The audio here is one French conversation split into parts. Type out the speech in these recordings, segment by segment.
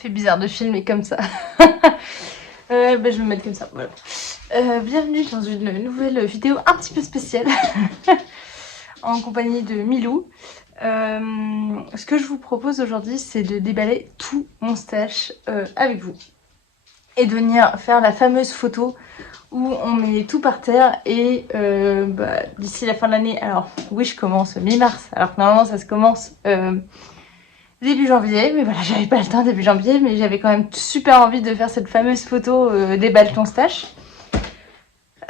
fait bizarre de filmer comme ça. Je vais me mettre comme ça, voilà. Bienvenue dans une nouvelle vidéo un petit peu spéciale en compagnie de Milou. Ce que je vous propose aujourd'hui, c'est de déballer tout mon stash avec vous et de venir faire la fameuse photo où on met tout par terre et d'ici la fin de l'année, alors oui je commence mi-mars alors que normalement ça se commence début janvier, mais voilà, j'avais pas le temps début janvier, mais j'avais quand même super envie de faire cette fameuse photo déballe ton stash.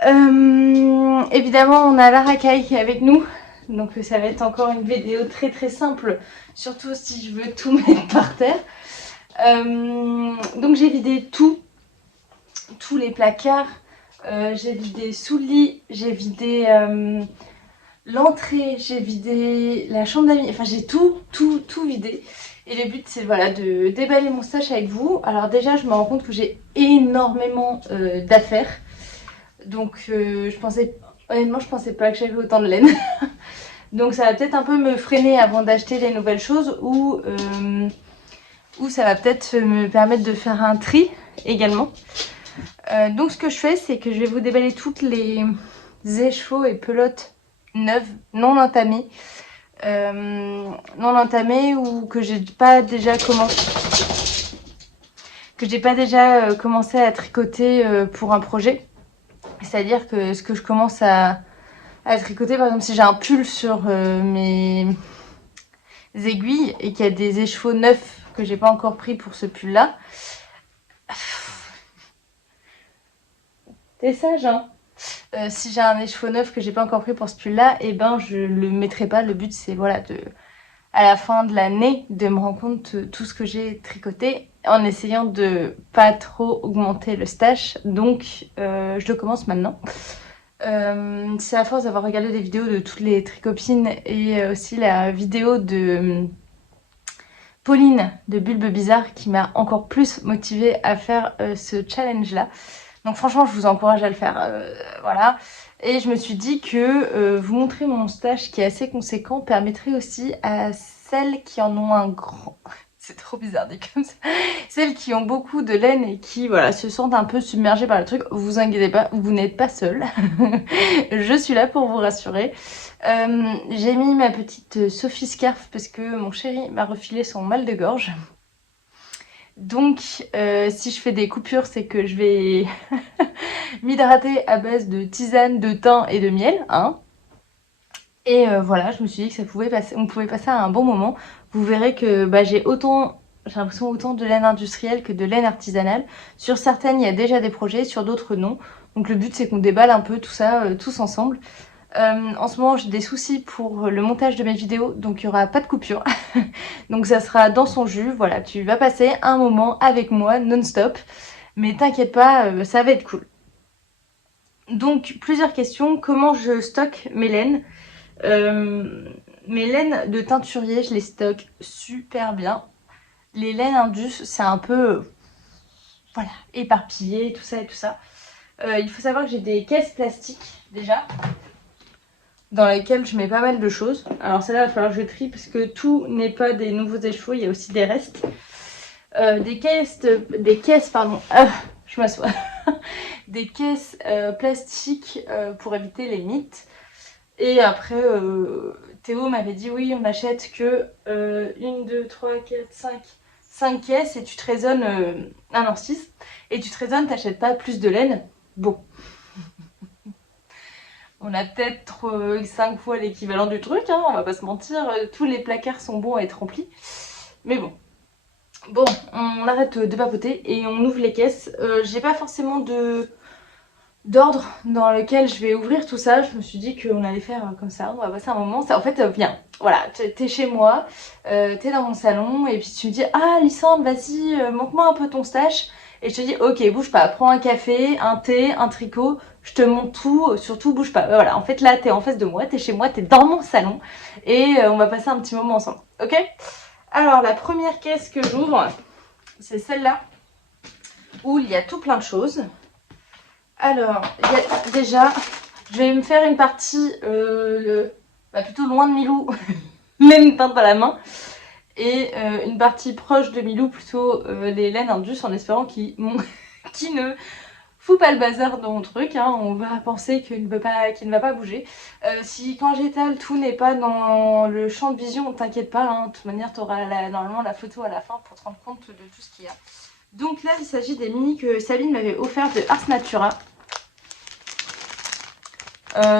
Évidemment, on a la racaille avec nous, donc ça va être encore une vidéo très très simple, surtout si je veux tout mettre par terre. Donc j'ai vidé tous les placards, j'ai vidé sous le lit, j'ai vidé l'entrée, j'ai vidé la chambre d'amis, enfin j'ai tout vidé. Et le but c'est voilà, de déballer mon stash avec vous. Alors déjà je me rends compte que j'ai énormément d'affaires. Donc honnêtement je pensais pas que j'avais autant de laine. Donc ça va peut-être un peu me freiner avant d'acheter les nouvelles choses ou ça va peut-être me permettre de faire un tri également. Donc ce que je fais c'est que je vais vous déballer toutes les échevaux et pelotes neuves, non entamées. Non entamées ou que j'ai pas déjà commencé à tricoter pour un projet. C'est-à-dire que ce que je commence à tricoter, par exemple si j'ai un pull sur mes aiguilles et qu'il y a des écheveaux neufs que j'ai pas encore pris pour ce pull là, t'es sage hein. Si j'ai un écheveau neuf que j'ai pas encore pris pour ce pull là, et ben je le mettrai pas. Le but c'est voilà à la fin de l'année de me rendre compte de tout ce que j'ai tricoté en essayant de pas trop augmenter le stash. Donc je le commence maintenant. C'est à force d'avoir regardé des vidéos de toutes les tricopines et aussi la vidéo de Pauline de Bulbe Bizarre qui m'a encore plus motivée à faire ce challenge là. Donc franchement je vous encourage à le faire, voilà. Et je me suis dit que vous montrer mon stash qui est assez conséquent permettrait aussi à celles qui en ont un grand... C'est trop bizarre dit comme ça. Celles qui ont beaucoup de laine et qui voilà, se sentent un peu submergées par le truc, vous inquiétez pas, vous n'êtes pas seul. Je suis là pour vous rassurer. J'ai mis ma petite Sophie Scarf parce que mon chéri m'a refilé son mal de gorge. Donc si je fais des coupures, c'est que je vais m'hydrater à base de tisane, de thym et de miel, hein. Et voilà, je me suis dit que ça pouvait passer, on pouvait passer à un bon moment. Vous verrez que j'ai l'impression autant de laine industrielle que de laine artisanale. Sur certaines, il y a déjà des projets, sur d'autres non. Donc le but c'est qu'on déballe un peu tout ça tous ensemble. En ce moment j'ai des soucis pour le montage de mes vidéos, donc il n'y aura pas de coupure. Donc ça sera dans son jus, voilà, tu vas passer un moment avec moi non-stop. Mais t'inquiète pas, ça va être cool. Donc plusieurs questions, comment je stocke mes laines? Mes laines de teinturier, je les stocke super bien. Les laines indus, c'est un peu voilà, éparpillé, tout ça et tout ça. Il faut savoir que j'ai des caisses plastiques déjà, dans lesquelles je mets pas mal de choses. Alors celle-là, il va falloir que je trie parce que tout n'est pas des nouveaux écheveaux, il y a aussi des restes. Des caisses, je m'assois. Des caisses plastiques pour éviter les mythes. Et après, Théo m'avait dit oui, on n'achète que 1, 2, 3, 4, 5 caisses et tu te raisonnes, ah non 6, et tu te raisonnes, t'achètes pas plus de laine. Bon. On a peut-être 5 fois l'équivalent du truc, hein, on va pas se mentir, tous les placards sont bons à être remplis. Mais bon. Bon, on arrête de papoter et on ouvre les caisses. J'ai pas forcément d'ordre dans lequel je vais ouvrir tout ça. Je me suis dit qu'on allait faire comme ça, on va passer un moment. En fait, viens, voilà, t'es chez moi, t'es dans mon salon et puis tu me dis « Ah, Lysandre, vas-y, montre-moi un peu ton stash. » Et je te dis « Ok, bouge pas, prends un café, un thé, un tricot, je te montre tout, surtout bouge pas. » Voilà, en fait là, t'es en face de moi, t'es chez moi, t'es dans mon salon et on va passer un petit moment ensemble, ok? Alors, la première caisse que j'ouvre, c'est celle-là, où il y a tout plein de choses. Alors, il y a déjà, je vais me faire une partie plutôt loin de Milou, même teinte à la main. et une partie proche de Milou, plutôt les laines Indus, en espérant qu'ils ne fout pas le bazar dans mon truc, hein. On va penser qu'il ne va pas bouger. Si quand j'étale tout n'est pas dans le champ de vision, t'inquiète pas, hein. De toute manière tu auras normalement la photo à la fin pour te rendre compte de tout ce qu'il y a. Donc là il s'agit des mini que Sabine m'avait offert de Ars Natura.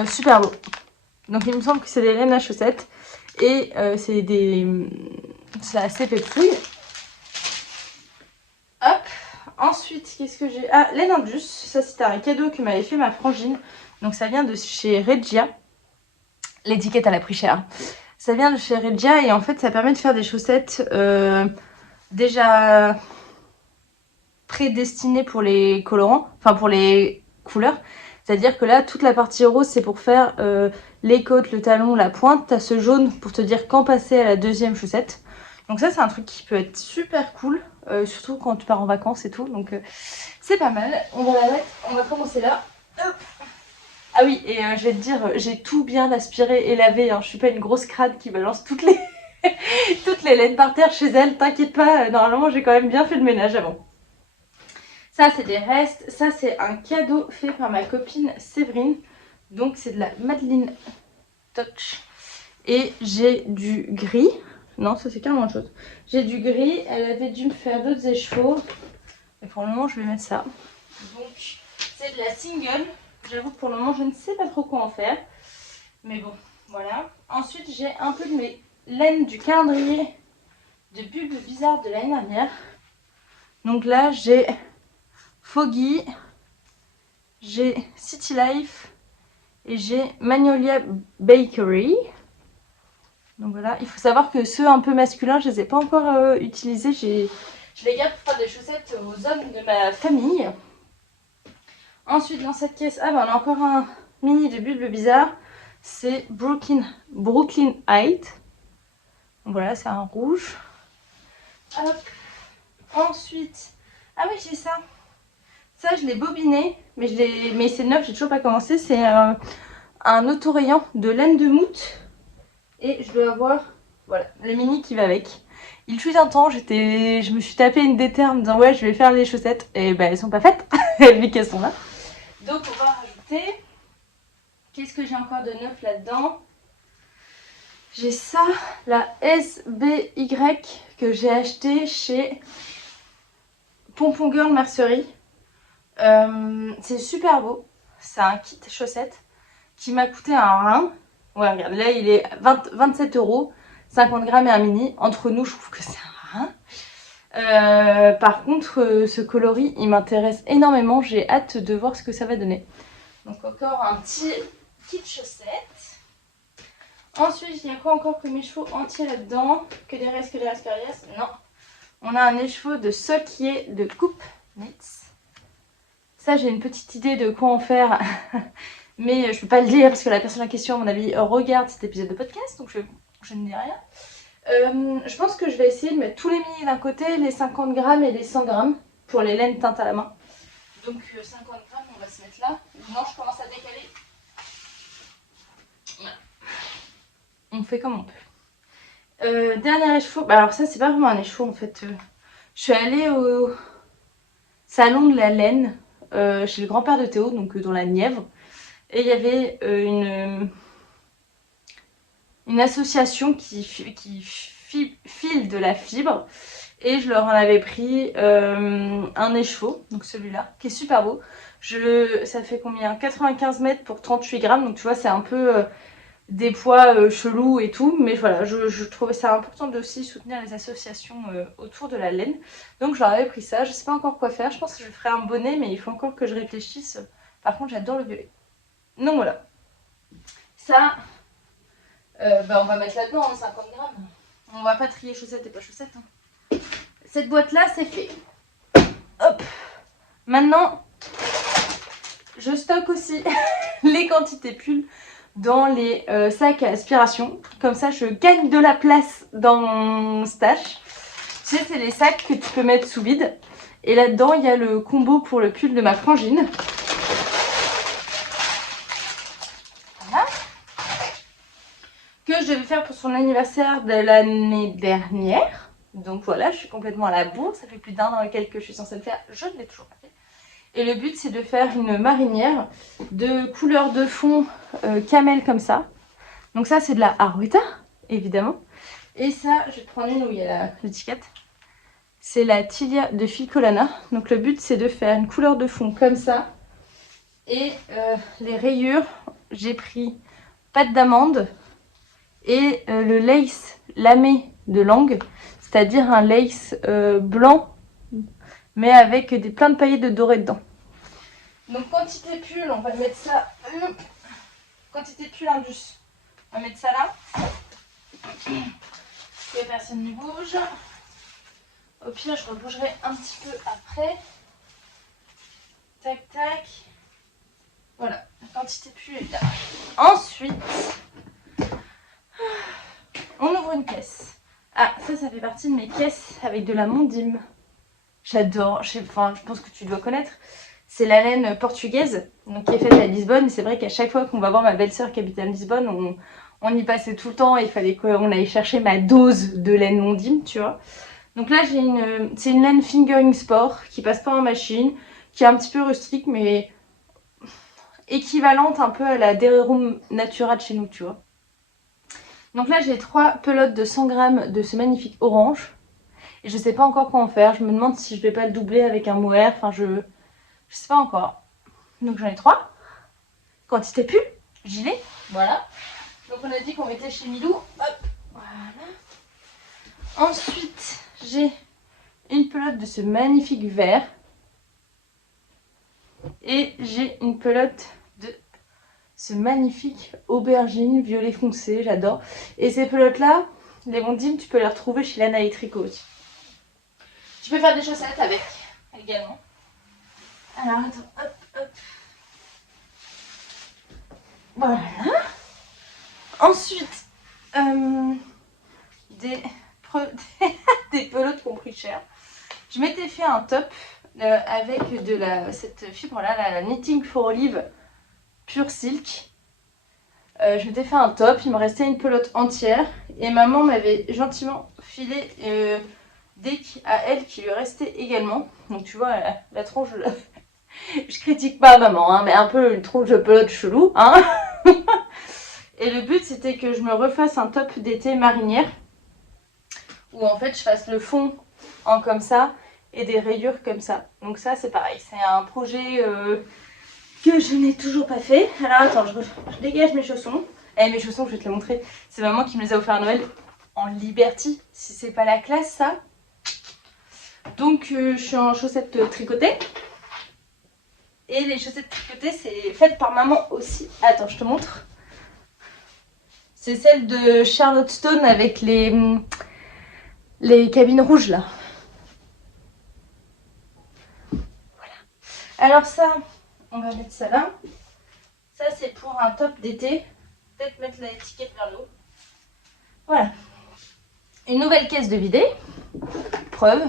Super beau. Donc il me semble que c'est des laines à chaussettes et c'est assez pépouille. Hop. Ensuite, qu'est-ce que j'ai? Ah, laine Indus. Ça, c'était un cadeau que m'avait fait ma frangine. Donc, ça vient de chez Regia. L'étiquette, elle a pris cher. Ça vient de chez Regia et en fait, ça permet de faire des chaussettes déjà prédestinées pour les colorants, enfin pour les couleurs. C'est-à-dire que là, toute la partie rose, c'est pour faire les côtes, le talon, la pointe. T'as ce jaune pour te dire quand passer à la deuxième chaussette. Donc ça, c'est un truc qui peut être super cool. Surtout quand tu pars en vacances et tout, donc c'est pas mal. On va la mettre, on va commencer là. Hop. Ah oui, et je vais te dire, j'ai tout bien aspiré et lavé, hein. Je suis pas une grosse crade qui balance toutes les toutes les laines par terre chez elle, t'inquiète pas, normalement j'ai quand même bien fait le ménage avant. Ça c'est des restes, ça c'est un cadeau fait par ma copine Séverine, donc c'est de la Madeline Touch. Et j'ai du gris. Non, ça c'est carrément autre chose. J'ai du gris, elle avait dû me faire d'autres écheveaux. Mais pour le moment, je vais mettre ça. Donc, c'est de la single. J'avoue que pour le moment, je ne sais pas trop quoi en faire. Mais bon, voilà. Ensuite, j'ai un peu de mes laines du calendrier de bulbes bizarres de l'année dernière. Donc là, j'ai Foggy, j'ai City Life et j'ai Magnolia Bakery. Donc voilà, il faut savoir que ceux un peu masculins, je ne les ai pas encore utilisés. Je les garde pour faire des chaussettes aux hommes de ma famille. Ensuite, dans cette caisse, on a encore un mini de bulbe bizarre. C'est Brooklyn Height. Donc voilà, c'est un rouge. Hop. Ensuite, ah oui, j'ai ça. Ça, je l'ai bobiné, mais c'est neuf, j'ai toujours pas commencé. C'est un autorayant de laine de moute. Et je dois avoir, voilà, le mini qui va avec. Il fut un temps, je me suis tapé une déter en me disant ouais, je vais faire les chaussettes. Et ben elles sont pas faites, vu qu'elles sont là. Donc on va rajouter. Qu'est-ce que j'ai encore de neuf là-dedans? J'ai ça, la SBY que j'ai acheté chez Pompon Girl Mercerie. C'est super beau. C'est un kit chaussettes qui m'a coûté un rein. Ouais, regarde, là il est 27 €, 50 grammes et un mini. Entre nous, je trouve que c'est un rein. Par contre, ce coloris, il m'intéresse énormément. J'ai hâte de voir ce que ça va donner. Donc encore un petit kit chaussettes. Ensuite, il y a quoi encore comme écheveau entier là-dedans? Que des restes. Non. On a un écheveau de Soquier de Coupe Knits. Ça, j'ai une petite idée de quoi en faire. Mais je peux pas le dire parce que la personne en question, à mon avis, regarde cet épisode de podcast. Donc je ne dis rien. Je pense que je vais essayer de mettre tous les mini d'un côté, les 50 grammes et les 100 grammes pour les laines teintes à la main. Donc 50 grammes, on va se mettre là. Non, je commence à décaler. Voilà. On fait comme on peut. Dernier écheveau. Bah alors ça, c'est pas vraiment un écheveau en fait. Je suis allée au salon de la laine chez le grand-père de Théo, donc dans la Nièvre. Et il y avait une association qui file de la fibre. Et je leur en avais pris un écheveau, donc celui-là, qui est super beau. Ça fait combien? 95 mètres pour 38 grammes. Donc tu vois, c'est un peu des poids chelous et tout. Mais voilà, je trouvais ça important de aussi soutenir les associations autour de la laine. Donc je leur avais pris ça. Je sais pas encore quoi faire. Je pense que je ferai un bonnet, mais il faut encore que je réfléchisse. Par contre, j'adore le violet. Donc voilà. Ça, on va mettre là-dedans, 50 grammes. On va pas trier chaussettes et pas chaussettes. Hein. Cette boîte-là, c'est fait. Hop. Maintenant, je stocke aussi les quantités pulls dans les sacs à aspiration. Comme ça, je gagne de la place dans mon stash. Tu sais, c'est les sacs que tu peux mettre sous vide. Et là-dedans, il y a le combo pour le pull de ma frangine. Que je je devais faire pour son anniversaire de l'année dernière. Donc voilà, je suis complètement à la bourre. Ça fait plus d'1 an et quelques que je suis censée le faire. Je ne l'ai toujours pas fait. Et le but, c'est de faire une marinière de couleur de fond camel comme ça. Donc ça, c'est de la Aruta, évidemment. Et ça, je vais te prendre une où il y a l'étiquette. C'est la Tilia de Filcolana. Donc le but, c'est de faire une couleur de fond comme ça. Et les rayures, j'ai pris pâte d'amande et le lace lamé de Langue. C'est-à-dire un lace blanc, mais avec plein de paillettes de doré dedans. Donc quantité pull, on va mettre ça... quantité pull Indus. On va mettre ça là. Que personne ne bouge. Au pire, je rebougerai un petit peu après. Tac, tac. Voilà, la quantité pull est là. Ensuite, on ouvre une caisse. Ah, ça fait partie de mes caisses avec de la Mondim. J'adore, je pense que tu dois connaître. C'est la laine portugaise, donc qui est faite à Lisbonne. C'est vrai qu'à chaque fois qu'on va voir ma belle-sœur qui habite à Lisbonne, on y passait tout le temps et il fallait qu'on aille chercher ma dose de laine Mondim, tu vois. Donc là, c'est une laine Fingering Sport qui passe pas en machine, qui est un petit peu rustique, mais équivalente un peu à la Dererum Natura de chez nous, tu vois. Donc là, j'ai 3 pelotes de 100 grammes de ce magnifique orange. Et je sais pas encore quoi en faire. Je me demande si je vais pas le doubler avec un mohair. Enfin, je sais pas encore. Donc j'en ai 3. Quantité pull, gilet, voilà. Donc on a dit qu'on mettait chez Milou. Hop, voilà. Ensuite, j'ai une pelote de ce magnifique vert. Et j'ai une pelote de ce magnifique aubergine violet foncé, j'adore. Et ces pelotes-là, les Mondim, tu peux les retrouver chez Lana et Tricot aussi. Tu peux faire des chaussettes avec également. Alors attends, hop, hop. Voilà. Ensuite, des pelotes qui ont pris cher. Je m'étais fait un top avec cette fibre-là, la Knitting for Olive Pure Silk. Je m'étais fait un top, il me restait une pelote entière. Et maman m'avait gentiment filé des à elle qui lui restait également. Donc tu vois, la tronche... Je critique pas maman, hein, mais un peu une tronche de pelote chelou. Hein. Et le but, c'était que je me refasse un top d'été marinière. Où en fait, je fasse le fond en comme ça et des rayures comme ça. Donc ça, c'est pareil. C'est un projet que je n'ai toujours pas fait. Alors attends, je dégage mes chaussons. Eh, mes chaussons, je vais te les montrer. C'est maman qui me les a offerts à Noël en Liberty. Si c'est pas la classe, ça. Donc, je suis en chaussettes tricotées. Et les chaussettes tricotées, c'est fait par maman aussi. Attends, je te montre. C'est celle de Charlotte Stone avec les cabines rouges, là. Voilà. Alors ça, on va mettre ça là. Ça, c'est pour un top d'été. Peut-être mettre l'étiquette vers le haut. Voilà. Une nouvelle caisse de vider. Preuve.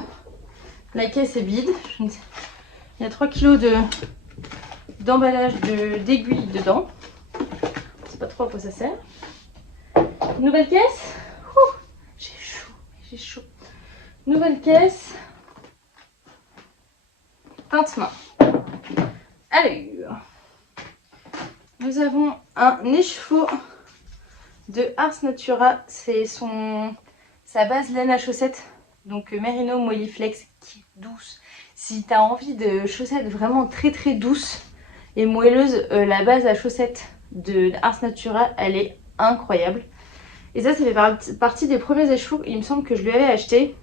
La caisse est vide. Il y a 3 kg d'emballage d'aiguilles dedans. Je sais pas trop à quoi ça sert. Une nouvelle caisse. Ouh, j'ai chaud. Nouvelle caisse. Teinte-main. Alors, nous avons un écheveau de Ars Natura. C'est sa base laine à chaussettes. Donc Merino Moelliflex qui est douce. Si tu as envie de chaussettes vraiment très très douces et moelleuses, la base à chaussettes de Ars Natura, elle est incroyable. Et ça fait partie des premiers écheveaux, il me semble que je lui avais acheté.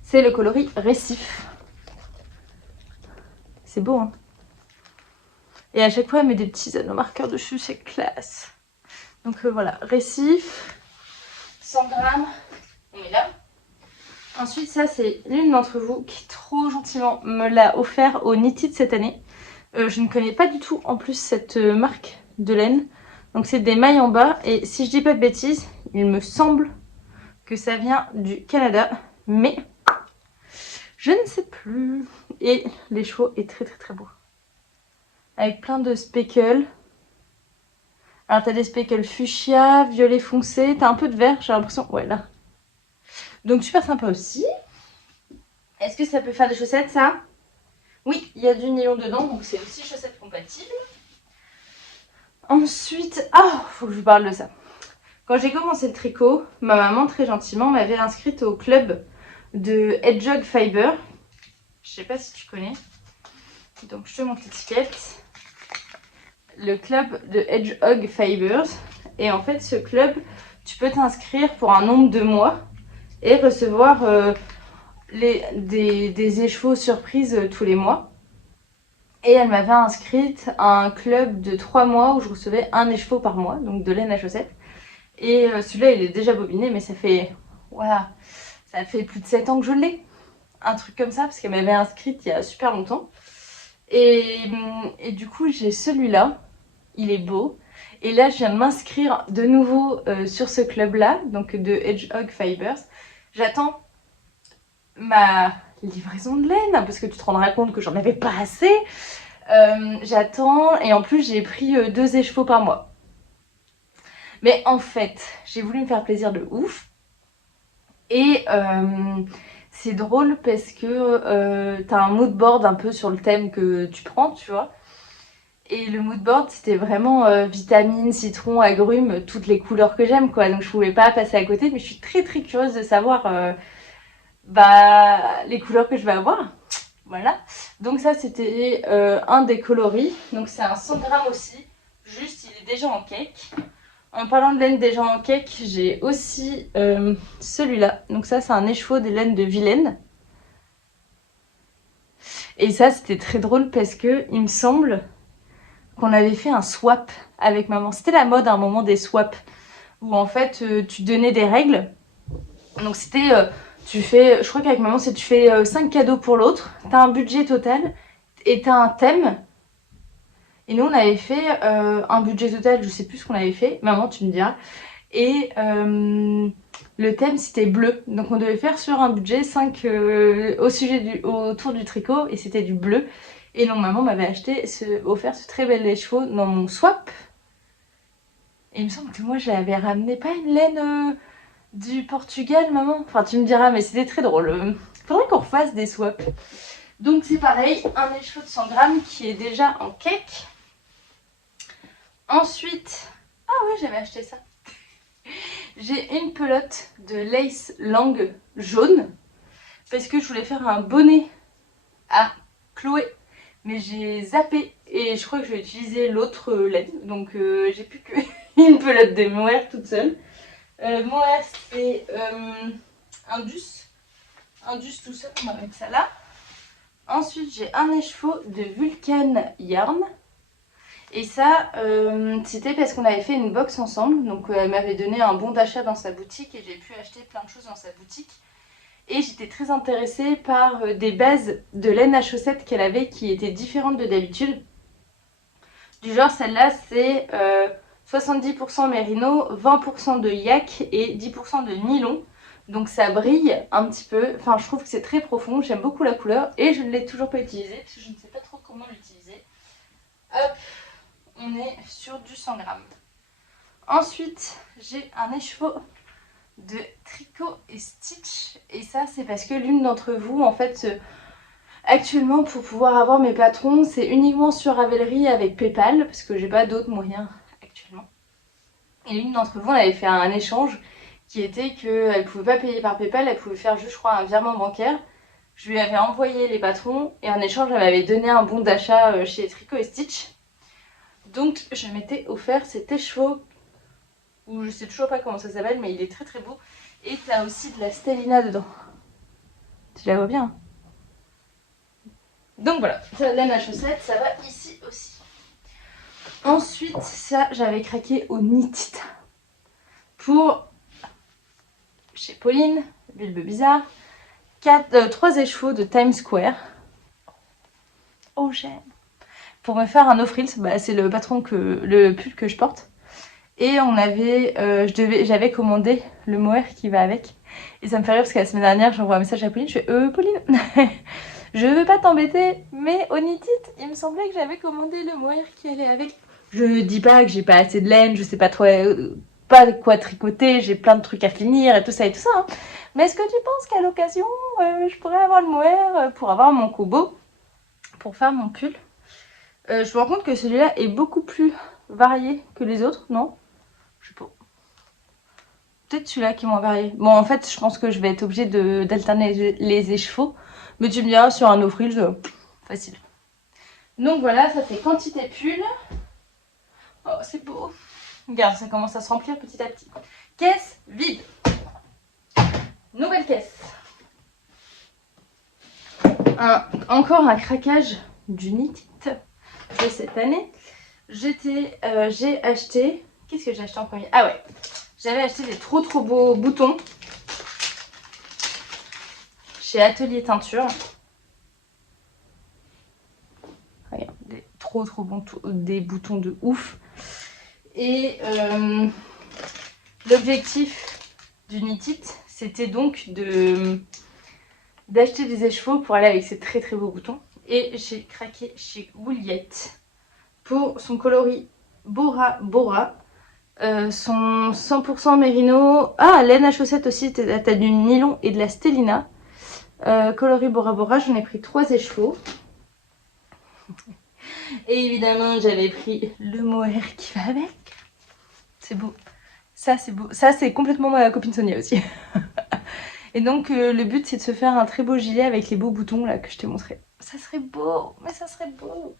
C'est le coloris Récif. C'est beau, hein. Et à chaque fois, elle met des petits anneaux marqueurs dessus, c'est classe. Donc voilà, Récif, 100 grammes, on met là. Ensuite, ça, c'est l'une d'entre vous qui trop gentiment me l'a offert au Knitted cette année. Je ne connais pas du tout en plus cette marque de laine. Donc c'est des mailles en bas et si je dis pas de bêtises, il me semble que ça vient du Canada. Mais je ne sais plus. Et l'écheveau est très très très beau. Avec plein de speckles. Alors t'as des speckles fuchsia, violet foncé, t'as un peu de vert, j'ai l'impression. Ouais, là. Donc super sympa aussi. Est-ce que ça peut faire des chaussettes, ça? Oui, il y a du nylon dedans, donc c'est aussi chaussettes compatibles. Ensuite, faut que je vous parle de ça. Quand j'ai commencé le tricot, ma maman très gentiment m'avait inscrite au club de Hedgehog Fiber. Je sais pas si tu connais. Donc je te montre l'étiquette. Le club de Hedgehog Fibers. Et en fait, ce club, tu peux t'inscrire pour un nombre de mois et recevoir des écheveaux surprises tous les mois. Et elle m'avait inscrite à un club de 3 mois où je recevais un écheveau par mois, donc de laine à chaussettes. Et celui-là, il est déjà bobiné, mais ça fait, voilà, ça fait plus de 7 ans que je l'ai. Un truc comme ça, parce qu'elle m'avait inscrite il y a super longtemps. Et du coup, j'ai celui-là. Il est beau. Et là, je viens de m'inscrire de nouveau sur ce club-là, donc de Hedgehog Fibers. J'attends ma livraison de laine, parce que tu te rendras compte que j'en avais pas assez. J'attends, et en plus, j'ai pris 2 écheveaux par mois. Mais en fait, j'ai voulu me faire plaisir de ouf. Et c'est drôle parce que t'as un mood board un peu sur le thème que tu prends, tu vois. Et le mood board, c'était vraiment vitamine, citron, agrumes, toutes les couleurs que j'aime, quoi. Donc je pouvais pas passer à côté, mais je suis très très curieuse de savoir les couleurs que je vais avoir. Voilà. Donc ça, c'était un des coloris. Donc c'est un 100 grammes aussi. Juste, il est déjà en cake. En parlant de laine déjà en cake, j'ai aussi celui-là. Donc ça, c'est un écheveau des laines de Vilaine. Et ça, c'était très drôle parce que il me semble qu'on avait fait un swap avec maman. C'était la mode à un moment des swaps où en fait tu donnais des règles. Donc c'était, je crois qu'avec maman, c'est tu fais 5 cadeaux pour l'autre, t'as un budget total et t'as un thème. Et nous on avait fait un budget total, je sais plus ce qu'on avait fait, maman tu me diras. Et le thème c'était bleu, donc on devait faire sur un budget 5 autour du tricot et c'était du bleu. Et donc maman m'avait offert ce très bel écheveau dans mon swap. Et il me semble que moi j'avais ramené pas une laine du Portugal, maman. Enfin tu me diras, mais c'était très drôle. Faudrait qu'on refasse des swaps. Donc c'est pareil, un écheveau de 100 grammes qui est déjà en cake. Ensuite, ah ouais j'avais acheté ça. J'ai une pelote de lace langue jaune parce que je voulais faire un bonnet à Chloé, mais j'ai zappé et je crois que je vais utiliser l'autre laine, donc j'ai plus qu'une pelote de mohair toute seule. Mohair c'est Indus tout seul, on va mettre ça là. Ensuite j'ai un écheveau de Vulcan Yarn. Et ça, c'était parce qu'on avait fait une box ensemble. Donc elle m'avait donné un bon d'achat dans sa boutique et j'ai pu acheter plein de choses dans sa boutique. Et j'étais très intéressée par des bases de laine à chaussettes qu'elle avait qui étaient différentes de d'habitude. Du genre celle-là c'est 70% mérino, 20% de yak et 10% de nylon. Donc ça brille un petit peu. Enfin je trouve que c'est très profond, j'aime beaucoup la couleur. Et je ne l'ai toujours pas utilisée parce que je ne sais pas trop comment l'utiliser. Hop, on est sur du 100 grammes. Ensuite, j'ai un écheveau de tricot et stitch. Et ça, c'est parce que l'une d'entre vous, en fait, actuellement, pour pouvoir avoir mes patrons, c'est uniquement sur Ravelry avec PayPal, parce que j'ai pas d'autres moyens actuellement. Et l'une d'entre vous, on avait fait un échange qui était qu'elle pouvait pas payer par PayPal, elle pouvait faire juste, je crois, un virement bancaire. Je lui avais envoyé les patrons et en échange, elle m'avait donné un bon d'achat chez Tricot et Stitch. Donc je m'étais offert cet écheveau, ou je sais toujours pas comment ça s'appelle, mais il est très très beau. Et t'as aussi de la stellina dedans. Tu la vois bien, hein. Donc voilà, la laine à chaussettes, ça va ici aussi. Ensuite, ça, j'avais craqué au Knitted. Pour, chez Pauline, Bulbe Bizarre, 3 écheveaux de Times Square. Oh j'aime. Pour me faire un no-frills, c'est le pull que je porte. Et on avait, j'avais commandé le mohair qui va avec. Et ça me fait rire parce que la semaine dernière, j'envoie un message à Pauline, je fais Pauline, je veux pas t'embêter, mais au Knitted, il me semblait que j'avais commandé le mohair qui allait avec. Je dis pas que j'ai pas assez de laine, je sais pas trop, pas quoi tricoter, j'ai plein de trucs à finir et tout ça, hein. Mais est-ce que tu penses qu'à l'occasion, je pourrais avoir le mohair pour avoir mon kobo, pour faire mon pull? Je me rends compte que celui-là est beaucoup plus varié que les autres, non? Je sais pas. Peut-être celui-là qui est moins varié. Bon, en fait, je pense que je vais être obligée d'alterner les écheveaux. Mais tu me diras, sur un no-frills, facile. Donc voilà, ça fait quantité pull. Oh, c'est beau. Regarde, ça commence à se remplir petit à petit. Caisse vide. Nouvelle caisse. Encore un craquage du Knit de cette année. J'ai acheté... Qu'est-ce que j'ai acheté en premier? Ah ouais, j'avais acheté des trop beaux boutons chez Atelier Teinture. Regarde, des trop bons, des boutons de ouf. Et l'objectif du Knit, c'était donc d'acheter des écheveaux pour aller avec ces très beaux boutons. Et j'ai craqué chez Woolyette pour son coloris Bora Bora. Son 100% mérino. Ah, laine à chaussettes aussi, t'as du nylon et de la stélina. Coloris Bora Bora, j'en ai pris 3 écheveaux. Et évidemment, j'avais pris le mohair qui va avec. C'est beau. Ça, c'est beau. Ça, c'est complètement ma copine Sonia aussi. Et donc, le but, c'est de se faire un très beau gilet avec les beaux boutons là que je t'ai montré. Ça serait beau, mais ça serait beau.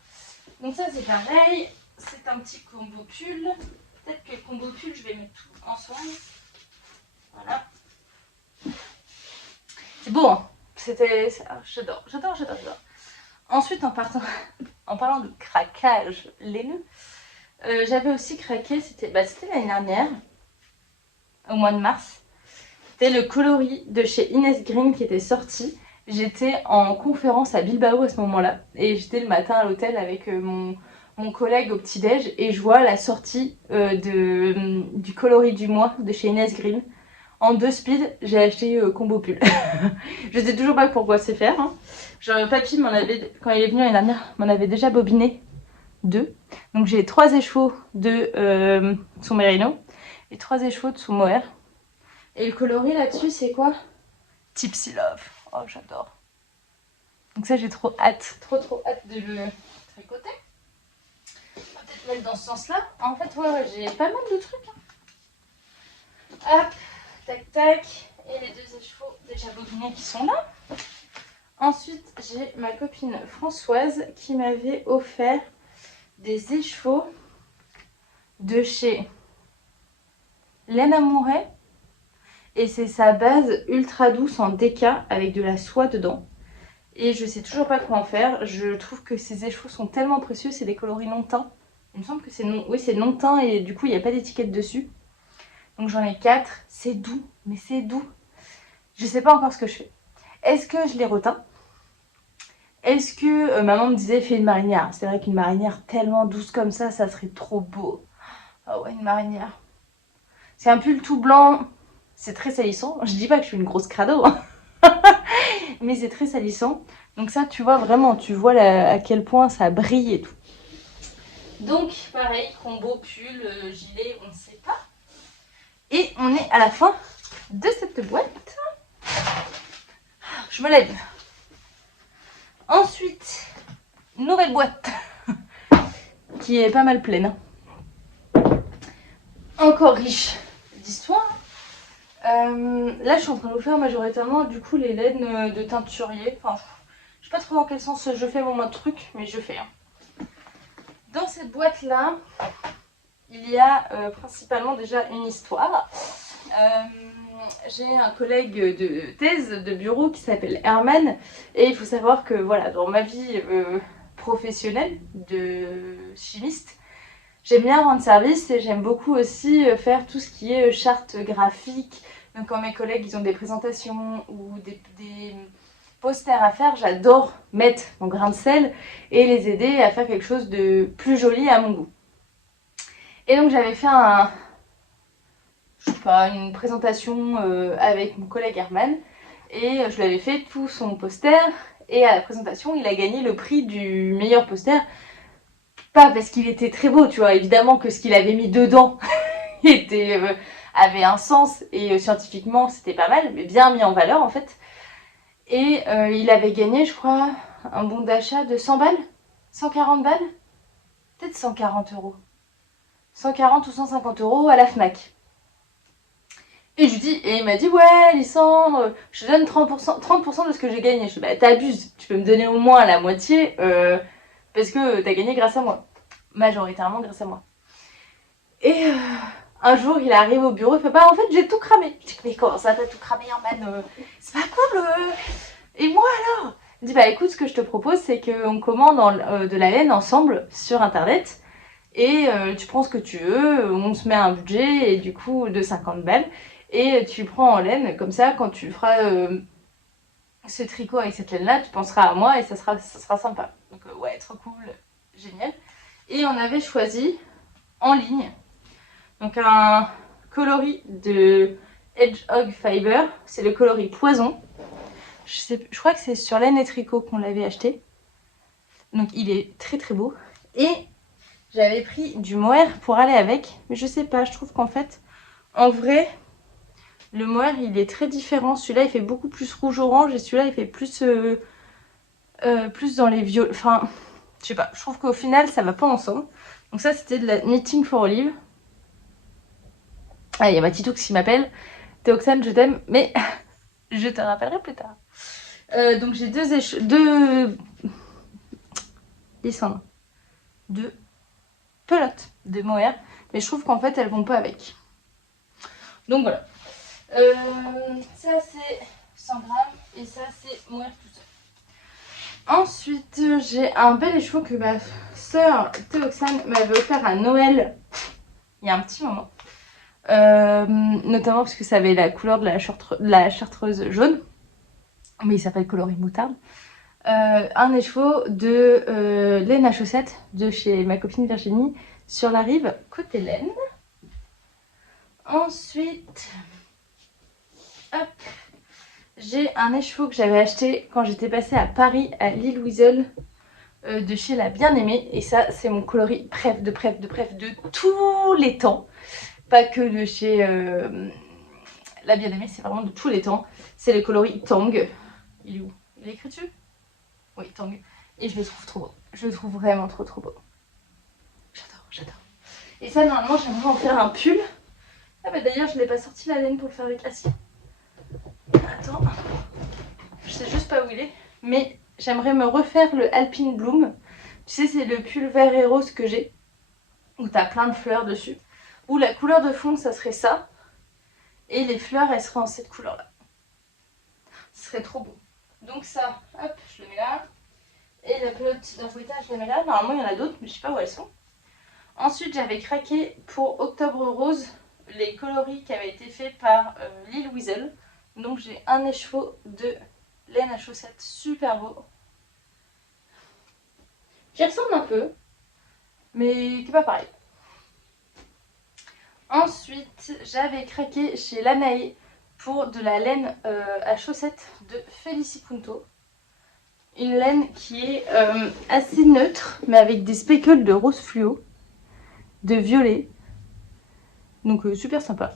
Donc ça, c'est pareil. C'est un petit combo pull. Peut-être que le combo pull, je vais mettre tout ensemble. Voilà. C'est beau, hein. J'adore. Ensuite, en parlant de craquage laineux, j'avais aussi craqué, c'était l'année dernière, au mois de mars. C'était le coloris de chez Inès Green qui était sorti. J'étais en conférence à Bilbao à ce moment-là. Et j'étais le matin à l'hôtel avec mon collègue au petit-déj. Et je vois la sortie du coloris du mois de chez Inès Green. En 2 speed, j'ai acheté combo pull. Je sais toujours pas pourquoi c'est faire. Hein. Genre, papy, quand il est venu l'année dernière, m'en avait déjà bobiné 2. Donc j'ai 3 écheveaux de son mérino et 3 écheveaux de son mohair. Et le coloris là-dessus, c'est quoi? Tipsy Love. Oh, j'adore. Donc ça, j'ai trop hâte de le tricoter. On va peut-être mettre dans ce sens-là. En fait, ouais, j'ai pas mal de trucs. Hein. Hop, tac. Et les 2 écheveaux déjà bobinés qui sont là. Ensuite, j'ai ma copine Françoise qui m'avait offert des écheveaux de chez Laine Amouret. Et c'est sa base ultra douce en déca avec de la soie dedans. Et je sais toujours pas quoi en faire. Je trouve que ces écheveaux sont tellement précieux. C'est des coloris non teints. Il me semble que c'est non teint et du coup il n'y a pas d'étiquette dessus. Donc j'en ai 4. C'est doux, mais c'est doux. Je sais pas encore ce que je fais. Est-ce que je les reteins? Est-ce que maman me disait fais une marinière? C'est vrai qu'une marinière tellement douce comme ça serait trop beau. Ah ouais, une marinière. C'est un pull tout blanc. C'est très salissant. Je dis pas que je suis une grosse crado, hein. Mais c'est très salissant. Donc ça, tu vois vraiment, tu vois à quel point ça brille et tout. Donc pareil, combo, pull, gilet, on ne sait pas. Et on est à la fin de cette boîte. Je me lève. Ensuite, nouvelle boîte qui est pas mal pleine. Encore riche d'histoire. Là, je suis en train de vous faire majoritairement du coup les laines de teinturier. Enfin, je sais pas trop dans quel sens je fais mon truc, mais je fais. Hein. Dans cette boîte-là, il y a principalement déjà une histoire. J'ai un collègue de thèse, de bureau qui s'appelle Herman. Et il faut savoir que voilà, dans ma vie professionnelle de chimiste, j'aime bien rendre service et j'aime beaucoup aussi faire tout ce qui est charte graphique. Donc quand mes collègues ils ont des présentations ou des posters à faire, j'adore mettre mon grain de sel et les aider à faire quelque chose de plus joli à mon goût. Et donc j'avais fait une présentation avec mon collègue Herman et je lui avais fait tout son poster et à la présentation il a gagné le prix du meilleur poster Pas parce qu'il était très beau, tu vois, évidemment que ce qu'il avait mis dedans était, avait un sens et scientifiquement c'était pas mal, mais bien mis en valeur en fait. Et il avait gagné, je crois, un bon d'achat de 100 balles, 140 balles, peut-être 140 euros. 140 ou 150 euros à la Fnac. Et je lui dis, et il m'a dit, ouais, Lissandre, je te donne 30% de ce que j'ai gagné. Je dis, bah, t'abuses, tu peux me donner au moins la moitié, parce que t'as gagné grâce à moi. Majoritairement grâce à moi. Et un jour, il arrive au bureau, il fait, bah, en fait, j'ai tout cramé. Je dis, mais comment ça, t'as tout cramé, Herman? C'est pas cool, Et moi alors? Il dit, bah, écoute, ce que je te propose, c'est qu'on commande de la laine ensemble sur internet. Et tu prends ce que tu veux, on se met un budget et du coup de 50 balles et tu prends en laine, comme ça quand tu feras ce tricot avec cette laine là, tu penseras à moi et ça sera sympa. Donc ouais, trop cool, génial. Et on avait choisi en ligne donc un coloris de Hedgehog Fiber, c'est le coloris poison. Je crois que c'est sur laine et tricot qu'on l'avait acheté. Donc il est très très beau. Et j'avais pris du mohair pour aller avec, mais je sais pas, je trouve qu'en fait, en vrai, le mohair il est très différent. Celui-là il fait beaucoup plus rouge-orange et celui-là il fait plus dans les violets. Enfin, je sais pas, je trouve qu'au final ça va pas ensemble. Donc ça c'était de la Knitting for Olive. Ah, il y a ma Titoux qui m'appelle. Théoxane, je t'aime, mais je te rappellerai plus tard. Donc j'ai deux Lissandre, deux pelotes de mohair, mais je trouve qu'en fait elles vont pas avec. Donc voilà. Ça c'est 100 grammes et ça c'est mohair tout seul. Ensuite j'ai un bel écheveau que ma sœur Théoxane m'avait offert à Noël il y a un petit moment. Notamment parce que ça avait la couleur de la chartreuse jaune, mais il s'appelle coloris moutarde. Un écheveau de laine à chaussettes de chez ma copine Virginie sur la rive côté laine. Ensuite, hop, j'ai un écheveau que j'avais acheté quand j'étais passée à Paris à l'île Wiesel de chez La Bien-Aimée. Et ça, c'est mon coloris de tous les temps. Pas que de chez La Bien-Aimée, c'est vraiment de tous les temps. C'est le coloris Tang. Il est où? Il est écrit dessus? Oui, Tang. Et je le trouve trop beau. Je le trouve vraiment trop beau. J'adore. Et ça, normalement, j'aimerais en faire un pull. Ah bah d'ailleurs, je n'ai pas sorti la laine pour le faire avec Asia. Attends. Je sais juste pas où il est. Mais j'aimerais me refaire le Alpine Bloom. Tu sais, c'est le pull vert et rose que j'ai. Où t'as plein de fleurs dessus. Où la couleur de fond, ça serait ça. Et les fleurs, elles seraient en cette couleur-là. Ce serait trop beau. Donc ça, hop, je le mets là. Et la pelote d'un fouettage, je la mets là. Normalement, il y en a d'autres, mais je sais pas où elles sont. Ensuite, j'avais craqué pour Octobre Rose les coloris qui avaient été faits par l'île Wiesel. Donc j'ai un écheveau de laine à chaussettes super beau. Qui ressemble un peu, mais qui n'est pas pareil. Ensuite, j'avais craqué chez Lanae pour de la laine à chaussettes de Felicipunto. Une laine qui est assez neutre, mais avec des speckles de rose fluo, de violet. Donc super sympa.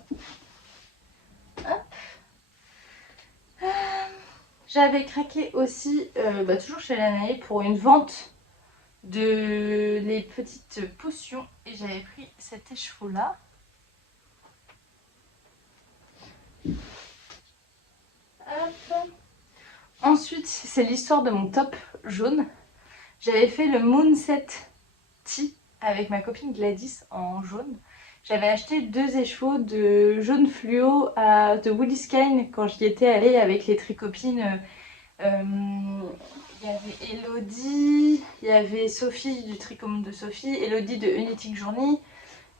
J'avais craqué aussi, toujours chez Lanae, pour une vente de les petites potions. Et j'avais pris cet écheveau là. Hop. Ensuite, c'est l'histoire de mon top jaune. J'avais fait le Moonset Tea avec ma copine Gladys en jaune. J'avais acheté 2 écheveaux de jaune fluo de Wooliskine quand j'y étais allée avec les tricopines. Il y avait Elodie, il y avait Sophie du Tricomonde de Sophie, Elodie de Uniting Journey.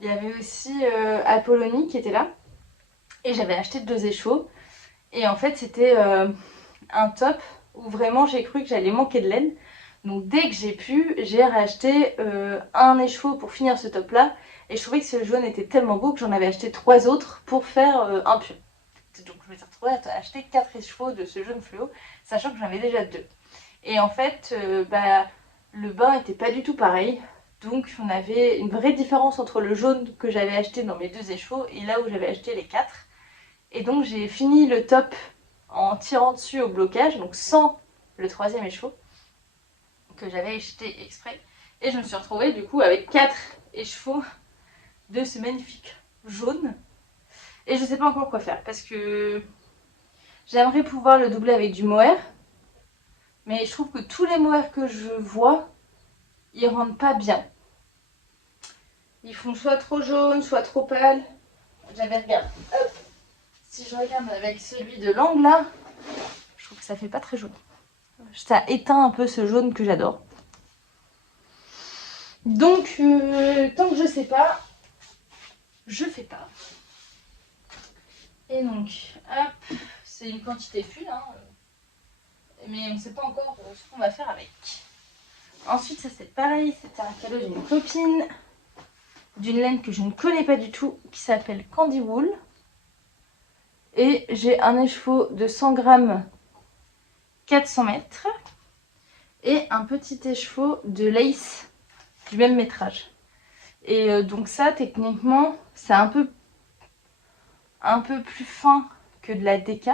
Il y avait aussi Apollonie qui était là. Et j'avais acheté 2 écheveaux. Et en fait, c'était un top où vraiment j'ai cru que j'allais manquer de laine. Donc dès que j'ai pu, j'ai racheté un écheveau pour finir ce top là. Et je trouvais que ce jaune était tellement beau que j'en avais acheté 3 autres pour faire un pull. Donc je me suis retrouvée à acheter 4 écheveaux de ce jaune fluo, sachant que j'en avais déjà 2. Et en fait, le bain était pas du tout pareil. Donc on avait une vraie différence entre le jaune que j'avais acheté dans mes 2 échauds et là où j'avais acheté les 4. Et donc j'ai fini le top en tirant dessus au blocage, donc sans le 3e écheau que j'avais acheté exprès. Et je me suis retrouvée du coup avec 4 écheveaux de ce magnifique jaune. Et je sais pas encore quoi faire parce que j'aimerais pouvoir le doubler avec du mohair. Mais je trouve que tous les mohairs que je vois, ils rendent pas bien. Ils font soit trop jaune, soit trop pâle. J'avais regardé. Hop. Si je regarde avec celui de l'angle là, je trouve que ça fait pas très jaune. Ça éteint un peu ce jaune que j'adore. Donc, tant que je sais pas, je fais pas. Et donc, hop, c'est une quantité full, hein, mais on ne sait pas encore ce qu'on va faire avec. Ensuite, ça c'est pareil, c'était un cadeau d'une copine, d'une laine que je ne connais pas du tout, qui s'appelle Candy Wool. Et j'ai un écheveau de 100 grammes 400 mètres et un petit écheveau de lace du même métrage. Et donc ça, techniquement, c'est un peu plus fin que de la DK.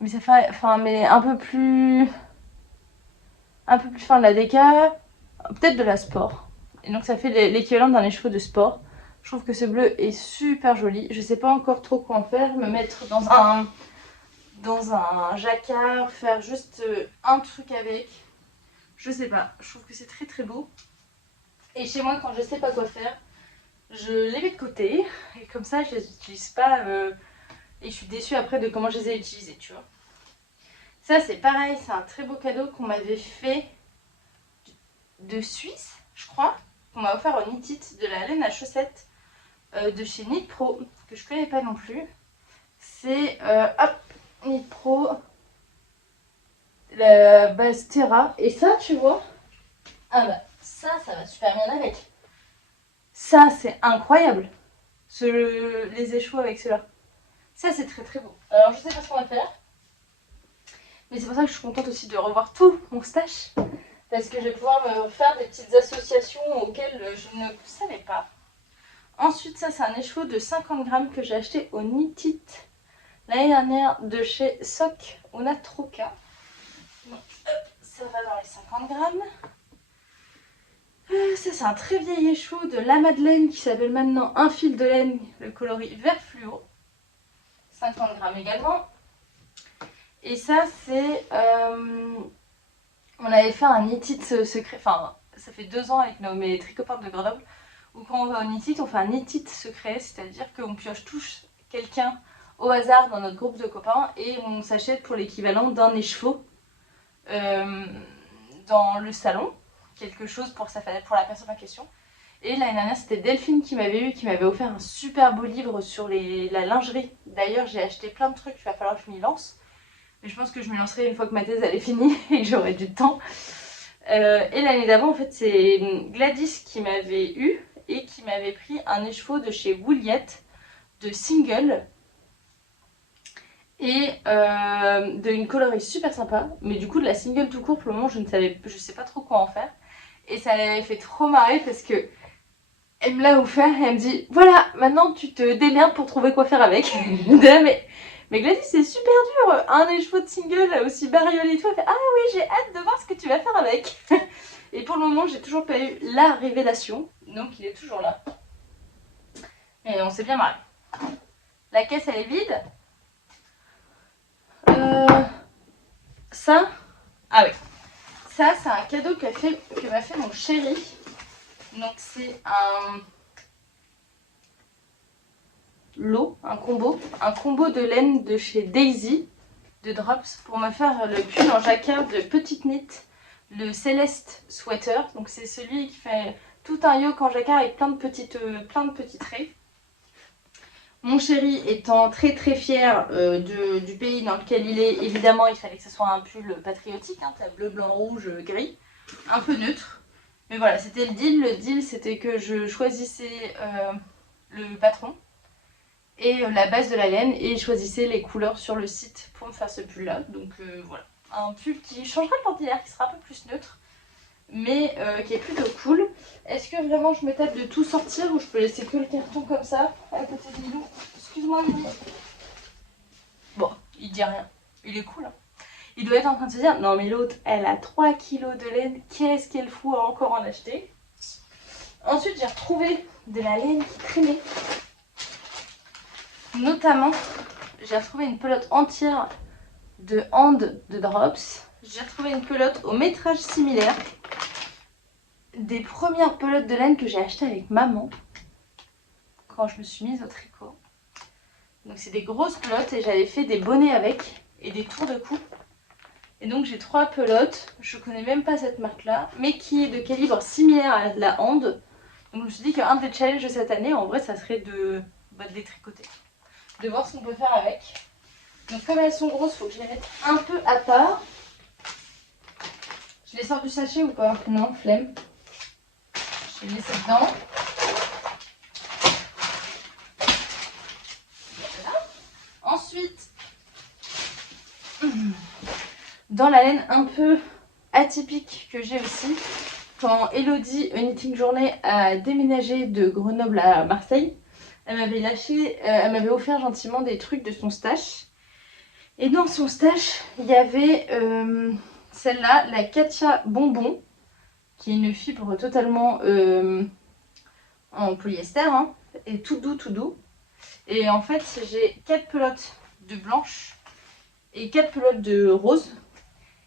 Mais ça fait, mais un peu plus fin de la DK, peut-être de la sport. Et donc ça fait l'équivalent d'un écheveau de sport. Je trouve que ce bleu est super joli. Je sais pas encore trop quoi en faire, me mettre dans un jacquard, faire juste un truc avec. Je sais pas, je trouve que c'est très très beau. Et chez moi, quand je sais pas quoi faire, je les mets de côté. Et comme ça, je les utilise pas. Et je suis déçue après de comment je les ai utilisés, tu vois. Ça, c'est pareil, c'est un très beau cadeau qu'on m'avait fait de Suisse, je crois. Qu'on m'a offert au Knit It, de la laine à chaussettes de chez Knit Pro, que je connais pas non plus. C'est, hop, Knit Pro, la base Terra. Et ça, tu vois, ah bah, ça va super bien avec. Ça, c'est incroyable. Les échoues avec ceux-là. Ça, c'est très très beau. Alors, je sais pas ce qu'on va faire. Mais c'est pour ça que je suis contente aussi de revoir tout mon stash. Parce que je vais pouvoir me faire des petites associations auxquelles je ne savais pas. Ensuite, ça, c'est un écheveau de 50 grammes que j'ai acheté au Knit It l'année dernière de chez Sock Onatroka. Donc, hop, ça va dans les 50 grammes. Ça, c'est un très vieil écheveau de La Madeleine qui s'appelle maintenant Un fil de laine, le coloris vert fluo. 50 grammes également. Et ça, c'est... on avait fait un Knit It secret, enfin, ça fait 2 ans avec mes tricopards de Grenoble, où quand on va au Knit It, on fait un Knit It secret, c'est-à-dire qu'on pioche tous quelqu'un au hasard dans notre groupe de copains et on s'achète pour l'équivalent d'un écheveau dans le salon, quelque chose pour la personne en question. Et l'année dernière, c'était Delphine qui m'avait qui m'avait offert un super beau livre sur la lingerie. D'ailleurs, j'ai acheté plein de trucs, il va falloir que je m'y lance. Mais je pense que je me lancerai une fois que ma thèse elle est finie et que j'aurai du temps. Et l'année d'avant, en fait, c'est Gladys qui m'avait eu et qui m'avait pris un écheveau de chez Wouliette de single et d'une coloris super sympa. Mais du coup, de la single tout court, pour le moment, je sais pas trop quoi en faire. Et ça m'avait fait trop marrer parce que elle me l'a offert et elle me dit voilà, maintenant tu te démerdes pour trouver quoi faire avec. Je me dis, ah, mais Gladys, c'est super dur, un écheveau de single aussi bariolé et tout. Elle fait ah oui, j'ai hâte de voir ce que tu vas faire avec. Et pour le moment, j'ai toujours pas eu la révélation, donc il est toujours là. Et on s'est bien marré. La caisse, elle est vide. Ça, ah oui, ça c'est un cadeau que m'a fait mon chéri. Donc c'est un combo de laine de chez Daisy, de Drops, pour me faire le pull en jacquard de Petite Knit, le Céleste Sweater. Donc c'est celui qui fait tout un yoke en jacquard avec plein de petits traits. Mon chéri étant très très fier du pays dans lequel il est, évidemment il fallait que ce soit un pull patriotique, hein, bleu, blanc, rouge, gris, un peu neutre. Mais voilà, c'était le deal. Le deal, c'était que je choisissais le patron et la base de la laine et je choisissais les couleurs sur le site pour me faire ce pull là. Donc voilà, un pull qui changera de l'ordinaire, qui sera un peu plus neutre. mais qui est plutôt cool. Est-ce que vraiment je me tape de tout sortir ou je peux laisser que le carton comme ça à côté de Lilou? Excuse-moi Lily. Bon, il dit rien. Il est cool hein. Il doit être en train de se dire non mais l'autre elle a 3 kilos de laine, qu'est-ce qu'elle fout à encore en acheter? Ensuite j'ai retrouvé de la laine qui traînait. Notamment j'ai retrouvé une pelote entière de hand de Drops. J'ai retrouvé une pelote au métrage similaire. Des premières pelotes de laine que j'ai achetées avec maman quand je me suis mise au tricot. Donc c'est des grosses pelotes et j'avais fait des bonnets avec et des tours de cou. Et donc j'ai 3 pelotes, je connais même pas cette marque là, mais qui est de calibre similaire à la hand. Donc je me suis dit qu'un des challenges de cette année en vrai ça serait de les tricoter. De voir ce qu'on peut faire avec. Donc comme elles sont grosses, il faut que je les mette un peu à part. Je les sors du sachet ou pas? Non, flemme. Je les laisse dedans. Voilà. Ensuite, dans la laine un peu atypique que j'ai aussi, quand Elodie, Knitting Journée, a déménagé de Grenoble à Marseille, elle m'avait offert gentiment des trucs de son stash. Et dans son stash, il y avait celle-là, la Katia Bonbon, qui est une fibre totalement en polyester, hein, et tout doux, tout doux. Et en fait, j'ai 4 pelotes de blanche et 4 pelotes de rose.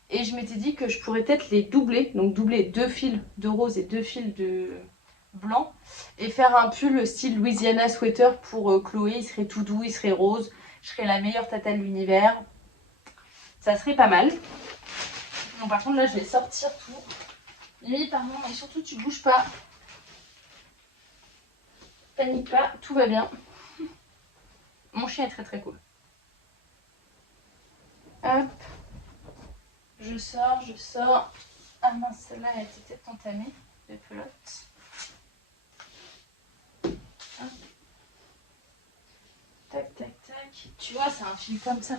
Et je m'étais dit que je pourrais peut-être les doubler, donc doubler 2 fils de rose et 2 fils de blanc. Et faire un pull style Louisiana sweater pour Chloé, il serait tout doux, il serait rose. Je serais la meilleure tata de l'univers. Ça serait pas mal. Donc par contre là, je vais sortir tout. Mimi, pardon, mais surtout tu bouges pas. Panique pas, tout va bien. Mon chien est très très cool. Hop. Je sors. Ah mince, celle-là elle était peut-être entamée de pelote. Hop. Tac, tac, tac. Tu vois, c'est un fil comme ça.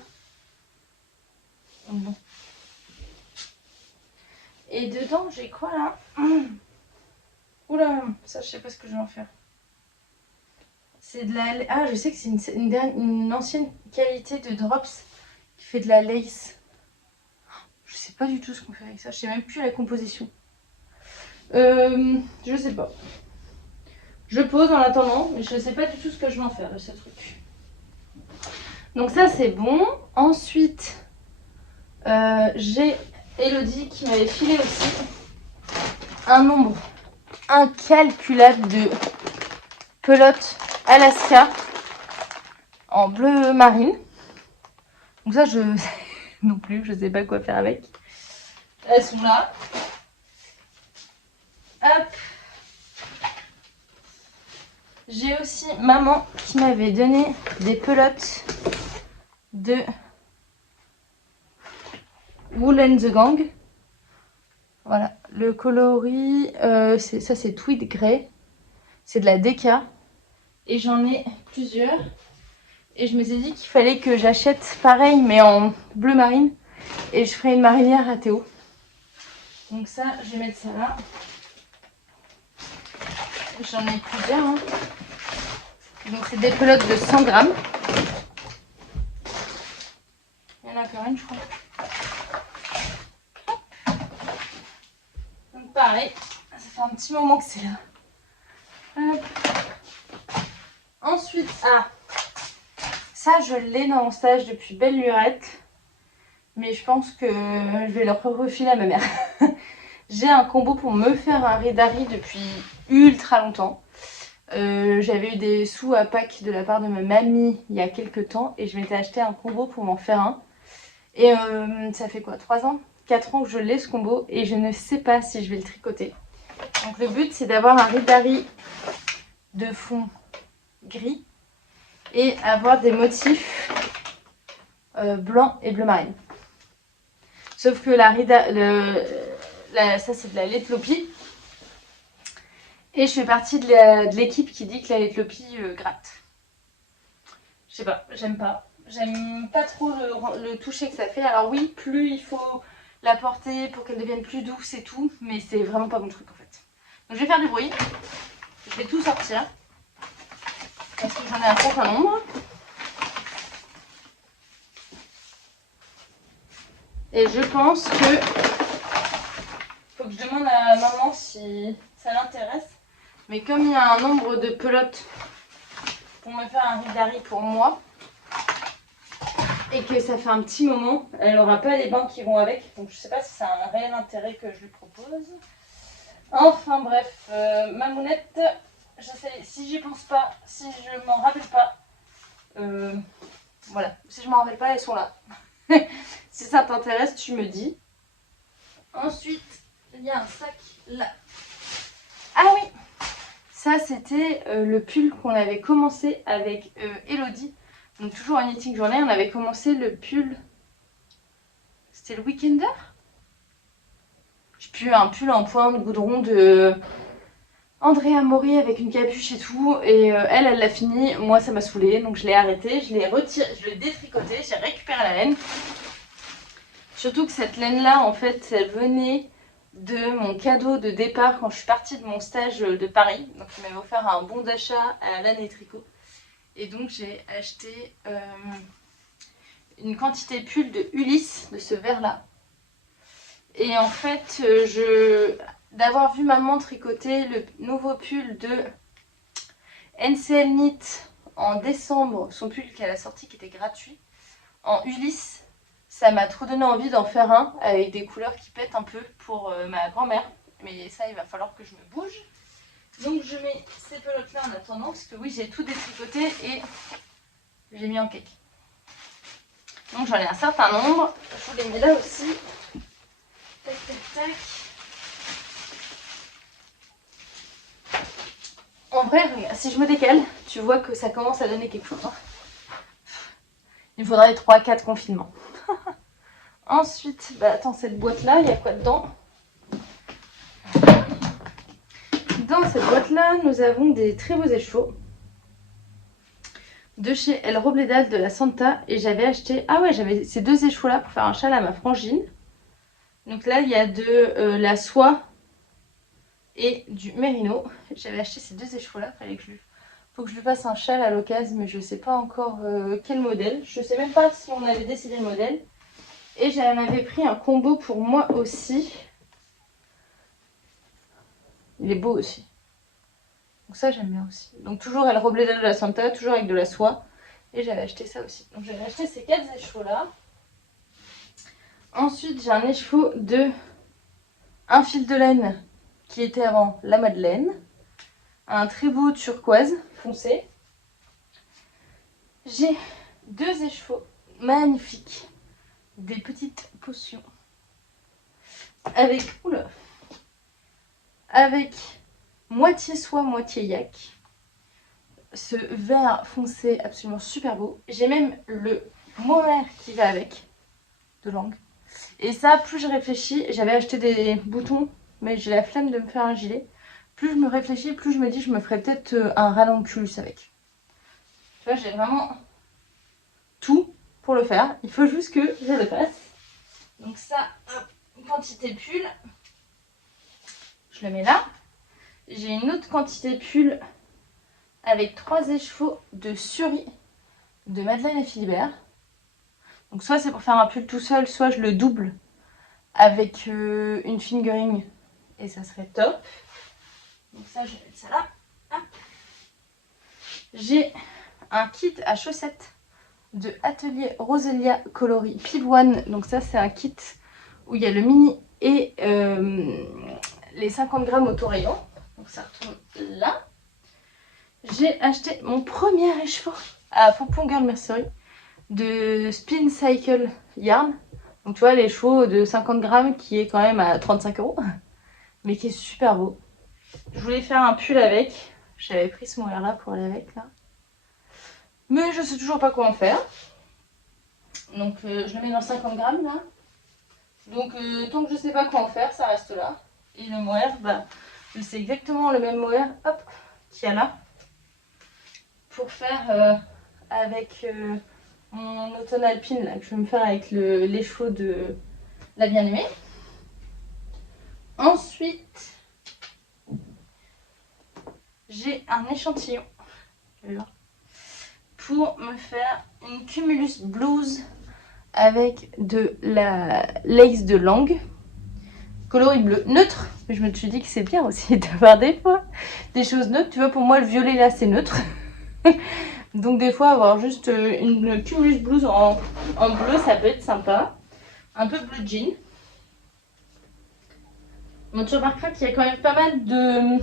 Donc bon. Et dedans, j'ai quoi là? Oula, ça je sais pas ce que je vais en faire. C'est de la... Ah, je sais que c'est une ancienne qualité de Drops qui fait de la lace. Je sais pas du tout ce qu'on fait avec ça. Je sais même plus la composition. Je sais pas. Je pose en attendant, mais je sais pas du tout ce que je vais en faire de ce truc. Donc ça c'est bon. Ensuite, j'ai Elodie qui m'avait filé aussi un nombre incalculable de pelotes Alaska en bleu marine. Donc ça je non plus, je sais pas quoi faire avec. Elles sont là. Hop. J'ai aussi maman qui m'avait donné des pelotes de Wool and the Gang. Voilà, le coloris, ça c'est Tweed Grey. C'est de la DK. Et j'en ai plusieurs. Et je me suis dit qu'il fallait que j'achète pareil mais en bleu marine. Et je ferai une marinière à Théo. Donc ça, je vais mettre ça là. J'en ai plusieurs. Hein. Donc c'est des pelotes de 100 grammes. Il y en a encore une, je crois. Donc pareil, ça fait un petit moment que c'est là. Hop. Ensuite, ça je l'ai dans mon stage depuis belle lurette. Mais je pense que je vais le refiler à ma mère. J'ai un combo pour me faire un Ridari depuis ultra longtemps. J'avais eu des sous à Pâques de la part de ma mamie il y a quelques temps. Et je m'étais acheté un combo pour m'en faire un. Et ça fait quoi, 3 ans 4 ans que je l'ai ce combo. Et je ne sais pas si je vais le tricoter. Donc le but c'est d'avoir un Ridari de fond gris. Et avoir des motifs blanc et bleu marine. Sauf que ça c'est de la Letlopi. Et je fais partie de l'équipe qui dit que la Letlopi gratte. Je sais pas, j'aime pas. J'aime pas trop le toucher que ça fait. Alors oui, plus il faut la porter pour qu'elle devienne plus douce et tout, mais c'est vraiment pas mon truc en fait. Donc je vais faire du bruit, je vais tout sortir, parce que j'en ai un certain nombre. Et je pense que faut que je demande à maman si ça l'intéresse. Mais comme il y a un nombre de pelotes pour me faire un Ribdari pour moi, et que ça fait un petit moment, elle n'aura pas les bains qui vont avec. Donc je sais pas si ça a un réel intérêt que je lui propose. Enfin bref, ma mounette, je sais, si j'y pense pas, si je m'en rappelle pas, voilà, si je m'en rappelle pas, elles sont là. Si ça t'intéresse, tu me dis. Ensuite, il y a un sac là. Ah oui, ça c'était le pull qu'on avait commencé avec Elodie. Donc toujours en knitting journée, on avait commencé le pull. C'était le Weekender. Je sais plus, un pull en point de goudron de Andrea Mori avec une capuche et tout. Et elle l'a fini. Moi, ça m'a saoulée. Donc je l'ai arrêté. Je l'ai retiré, je l'ai détricoté. J'ai récupéré la laine. Surtout que cette laine-là, en fait, elle venait de mon cadeau de départ quand je suis partie de mon stage de Paris. Donc il m'avait offert un bon d'achat à Laine et Tricot. Et donc j'ai acheté une quantité de pull de Ulysse, de ce vert-là. Et en fait, d'avoir vu maman tricoter le nouveau pull de NCL Knit en décembre, son pull qu'elle a sorti qui était gratuit, en Ulysse, ça m'a trop donné envie d'en faire un avec des couleurs qui pètent un peu pour ma grand-mère. Mais ça, il va falloir que je me bouge. Donc je mets ces pelotes là en attendant, parce que oui, j'ai tout détricoté et j'ai mis en cake. Donc j'en ai un certain nombre. Je vous les mets là aussi. Tac, tac, tac. En vrai, regarde, si je me décale, tu vois que ça commence à donner quelque chose. Il me faudrait 3-4 confinements. Ensuite, bah attends, cette boîte là, il y a quoi dedans? Dans cette boîte là, nous avons des très beaux écheveaux de chez El Robledal de la Santa. Et j'avais acheté, ah ouais, j'avais ces deux écheveaux là pour faire un châle à ma frangine. Donc là, il y a de la soie et du mérino. J'avais acheté ces deux écheveaux là, faut que je lui fasse un châle à l'occasion, mais je sais pas encore quel modèle. Je sais même pas si on avait décidé le modèle. Et j'en avais pris un combo pour moi aussi. Il est beau aussi. Donc ça j'aime bien aussi. Donc toujours El Robledal de la Santa, toujours avec de la soie. Et j'avais acheté ça aussi. Donc j'avais acheté ces 4 écheveaux là. Ensuite j'ai un écheveau de un fil de laine qui était avant la Madeleine. Un très beau turquoise foncé. J'ai 2 écheveaux magnifiques. Des petites potions. Avec moitié soie, moitié yak. Ce vert foncé absolument super beau. J'ai même le mohair qui va avec, de langue. Et ça, plus je réfléchis, j'avais acheté des boutons, mais j'ai la flemme de me faire un gilet. Plus je me réfléchis, plus je me dis je me ferais peut-être un ranunculus avec. Tu vois, j'ai vraiment tout pour le faire. Il faut juste que je le fasse. Donc ça, hop, quantité pull. Je le mets là. J'ai une autre quantité pull avec 3 écheveaux de Suri de Madeleine et Philibert. Donc soit c'est pour faire un pull tout seul, soit je le double avec une fingering et ça serait top. Donc ça, je vais mettre ça là. Hop. J'ai un kit à chaussettes de Atelier Roselia Coloris Pivoine. Donc ça, c'est un kit où il y a le mini et les 50 grammes autorayon. Donc ça retourne là. J'ai acheté mon premier écheveau à Pompon Girl Mercery de Spin Cycle Yarn. Donc tu vois, l'écheveau de 50 grammes qui est quand même à 35 €, mais qui est super beau. Je voulais faire un pull avec. J'avais pris ce mohair là pour aller avec là. Mais je sais toujours pas comment faire. Donc je le mets dans 50 grammes là. Donc tant que je sais pas comment faire, ça reste là. Et le mohair, bah, c'est exactement le même mohair qu'il y a là. Pour faire avec mon automne alpine là, que je vais me faire avec l'écheveau de la bien-aimée. Ensuite, j'ai un échantillon là, pour me faire une Cumulus Blues avec de la lace de langue coloris bleu neutre. Mais je me suis dit que c'est bien aussi d'avoir des fois des choses neutres. Tu vois, pour moi le violet là c'est neutre. Donc des fois avoir juste une Cumulus Blues en bleu ça peut être sympa. Un peu bleu jean. Bon, tu remarqueras qu'il y a quand même pas mal de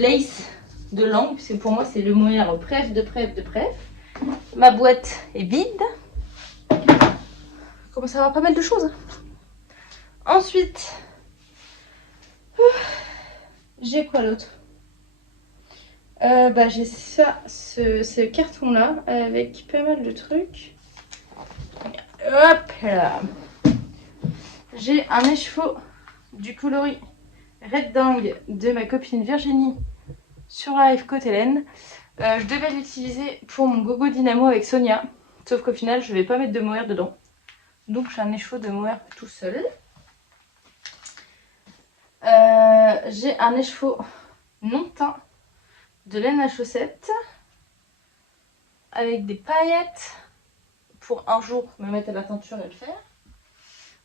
lace de langue, parce que pour moi c'est le moyen de préf. Ma boîte est vide. Je commence à avoir pas mal de choses. Ensuite, j'ai quoi d'autre? J'ai ça, ce carton là avec pas mal de trucs. Hop là. J'ai un écheveau du coloris Red Dingue de ma copine Virginie sur Live Côte Hélène. Je devais l'utiliser pour mon gogo dynamo avec Sonia, sauf qu'au final je vais pas mettre de mohair dedans. Donc j'ai un écheveau de mohair tout seul. J'ai un écheveau non teint de laine à chaussettes avec des paillettes pour un jour me mettre à la teinture et le faire.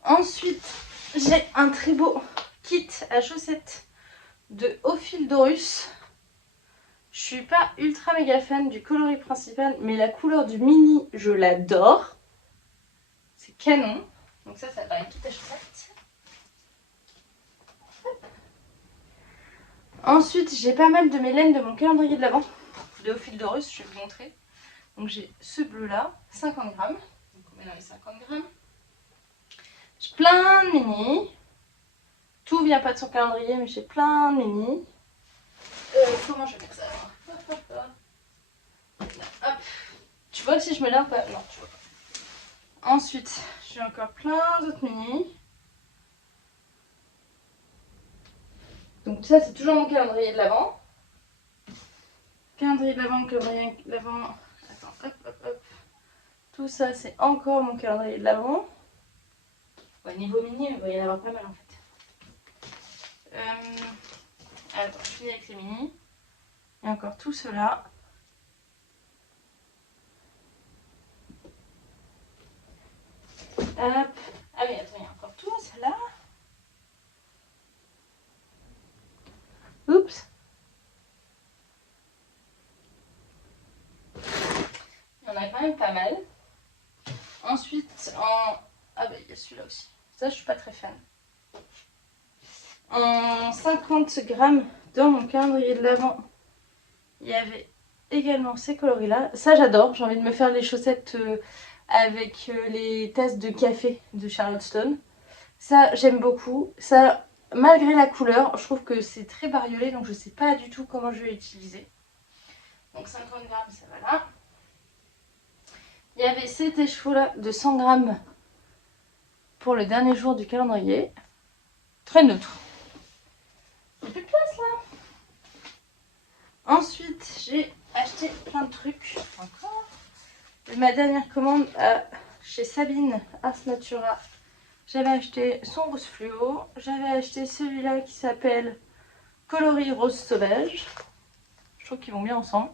Ensuite j'ai un très beau kit à chaussettes de Ophildorus. Je suis pas ultra méga fan du coloris principal, mais la couleur du mini je l'adore. C'est canon. Donc ça va être kit à chaussettes. Ensuite, j'ai pas mal de mes laines de mon calendrier de l'Avent de Ophildorus, je vais vous montrer. Donc j'ai ce bleu là, 50 grammes. Donc on met dans les 50 grammes. J'ai plein de mini. Tout vient pas de son calendrier, mais j'ai plein de mini. Comment je vais faire ça alors? Hop. Tu vois si je me lave ou pas? Non, tu vois pas. Ensuite, j'ai encore plein d'autres mini. Donc ça, c'est toujours mon calendrier de l'Avent. Calendrier de l'Avent, calendrier de l'Avent. Attends, hop. Tout ça, c'est encore mon calendrier de l'Avent. Ouais, niveau mini, il va y en avoir pas mal en fait. Attends, je finis avec les mini. Il y a encore tout cela. Hop. Ah oui, attends, il y a encore tout cela. Oups. Il y en a quand même pas mal. Ensuite, ah bah il y a celui-là aussi. Ça, je suis pas très fan. En 50 grammes dans mon calendrier de l'Avent, il y avait également ces coloris-là. Ça, j'adore. J'ai envie de me faire les chaussettes avec les tasses de café de Charlotte Stone. Ça, j'aime beaucoup. Ça, malgré la couleur, je trouve que c'est très bariolé, donc je sais pas du tout comment je vais l'utiliser. Donc 50 grammes, ça va là. Il y avait cet écheveau-là de 100 grammes pour le dernier jour du calendrier. Très neutre. J'ai plus de place là. Ensuite, j'ai acheté plein de trucs encore. Ma dernière commande chez Sabine Ars Natura. J'avais acheté son rose fluo. J'avais acheté celui-là qui s'appelle Coloris Rose Sauvage. Je trouve qu'ils vont bien ensemble.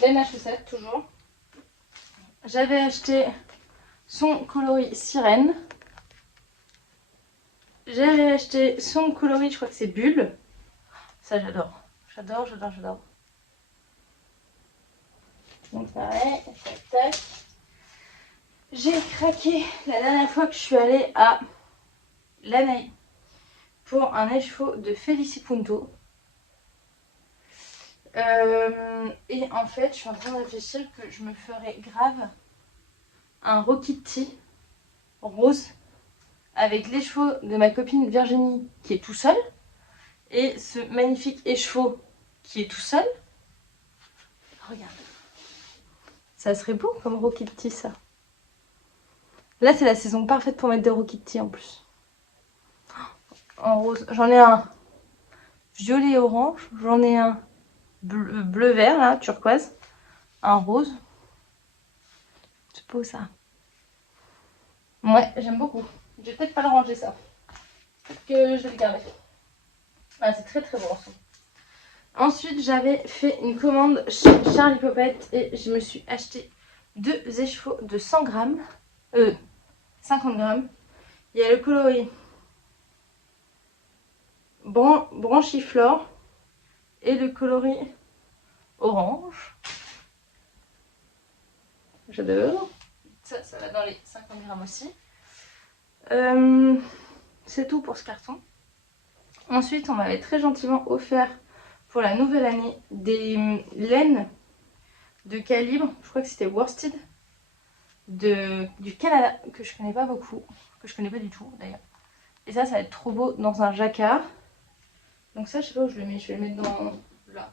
Laine à chaussettes toujours. J'avais acheté son coloris Sirène. J'avais acheté son coloris, je crois que c'est Bulle. Ça j'adore. J'adore. Donc pareil, tac. J'ai craqué la dernière fois que je suis allée à Lanai pour un écheveau de Felicipunto. Et en fait, je suis en train de réfléchir que je me ferais grave un Rokiti rose avec l'écheveau de ma copine Virginie qui est tout seul et ce magnifique écheveau qui est tout seul. Regarde. Ça serait beau comme Rokiti ça. Là, c'est la saison parfaite pour mettre des Rokiti en plus. En rose. J'en ai un violet et orange. J'en ai un bleu-vert, là, turquoise. Un rose. C'est beau ça. Ouais, j'aime beaucoup. Je vais peut-être pas le ranger ça. Peut-être que je vais le garder. Ah, c'est très très bon ensemble. Ensuite, j'avais fait une commande chez Charlie Popette et je me suis acheté 2 échevaux de 100 grammes. 50 grammes. Il y a le coloris branchiflore et le coloris orange. J'adore. Ça va dans les 50 grammes aussi. C'est tout pour ce carton. Ensuite, on m'avait très gentiment offert pour la nouvelle année des laines de calibre, je crois que c'était worsted, du Canada, que je connais pas beaucoup, que je connais pas du tout d'ailleurs. Et ça va être trop beau dans un jacquard. Donc ça, je sais pas où je le mets, je vais le mettre dans là.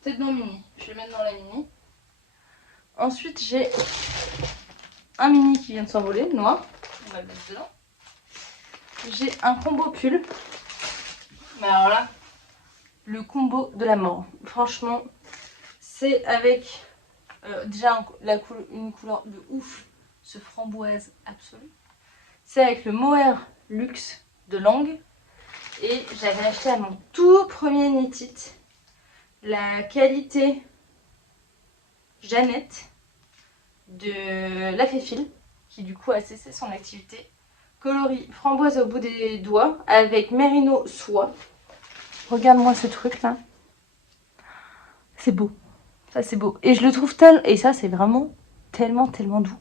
Peut-être dans mini, je vais le mettre dans la mini. Ensuite, j'ai un mini qui vient de s'envoler, noir, on va le mettre dedans. J'ai un combo pull. Mais alors là, le combo de la mort. Franchement, c'est avec déjà une couleur de ouf, ce framboise absolu. C'est avec le Mohair Luxe de Lange. Et j'avais acheté à mon tout premier Knit It la qualité Jeannette de La Féfile, qui du coup a cessé son activité. Coloris framboise au bout des doigts avec mérino soie. Regarde-moi ce truc là. C'est beau. Ça c'est beau. Et je le trouve et ça c'est vraiment tellement doux.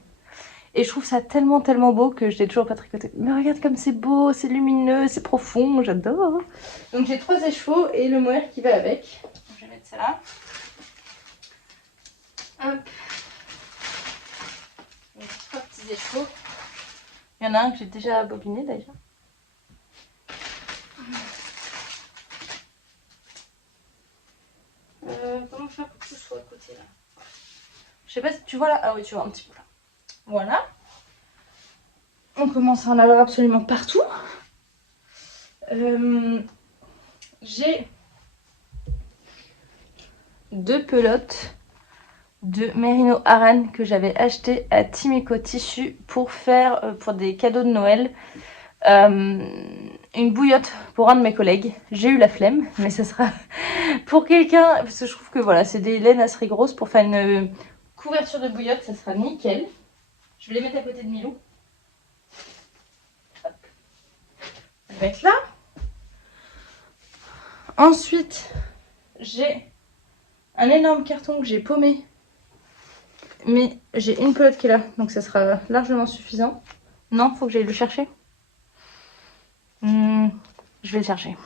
Et je trouve ça tellement beau que je l'ai toujours pas tricoté. Mais regarde comme c'est beau, c'est lumineux, c'est profond, j'adore. Donc j'ai 3 échevaux et le mohair qui va avec. Je vais mettre ça là. Hop. Mes 3 petits échevaux. Il y en a un que j'ai déjà bobiné d'ailleurs. Comment faire pour que tout soit à côté là? Je sais pas si tu vois là. Ah oui, tu vois un petit peu là. Voilà. On commence à en avoir absolument partout. J'ai 2 pelotes de Merino Aran que j'avais acheté à Timeco Tissu pour faire pour des cadeaux de Noël. Une bouillotte pour un de mes collègues. J'ai eu la flemme, mais ce sera pour quelqu'un, parce que je trouve que voilà, c'est des laines assez grosses pour faire une couverture de bouillotte, ça sera nickel. Je vais les mettre à côté de Milou. Hop. Je vais mettre là. Ensuite, j'ai un énorme carton que j'ai paumé, mais j'ai une pelote qui est là, donc ça sera largement suffisant. Non, faut que j'aille le chercher. Je vais le chercher.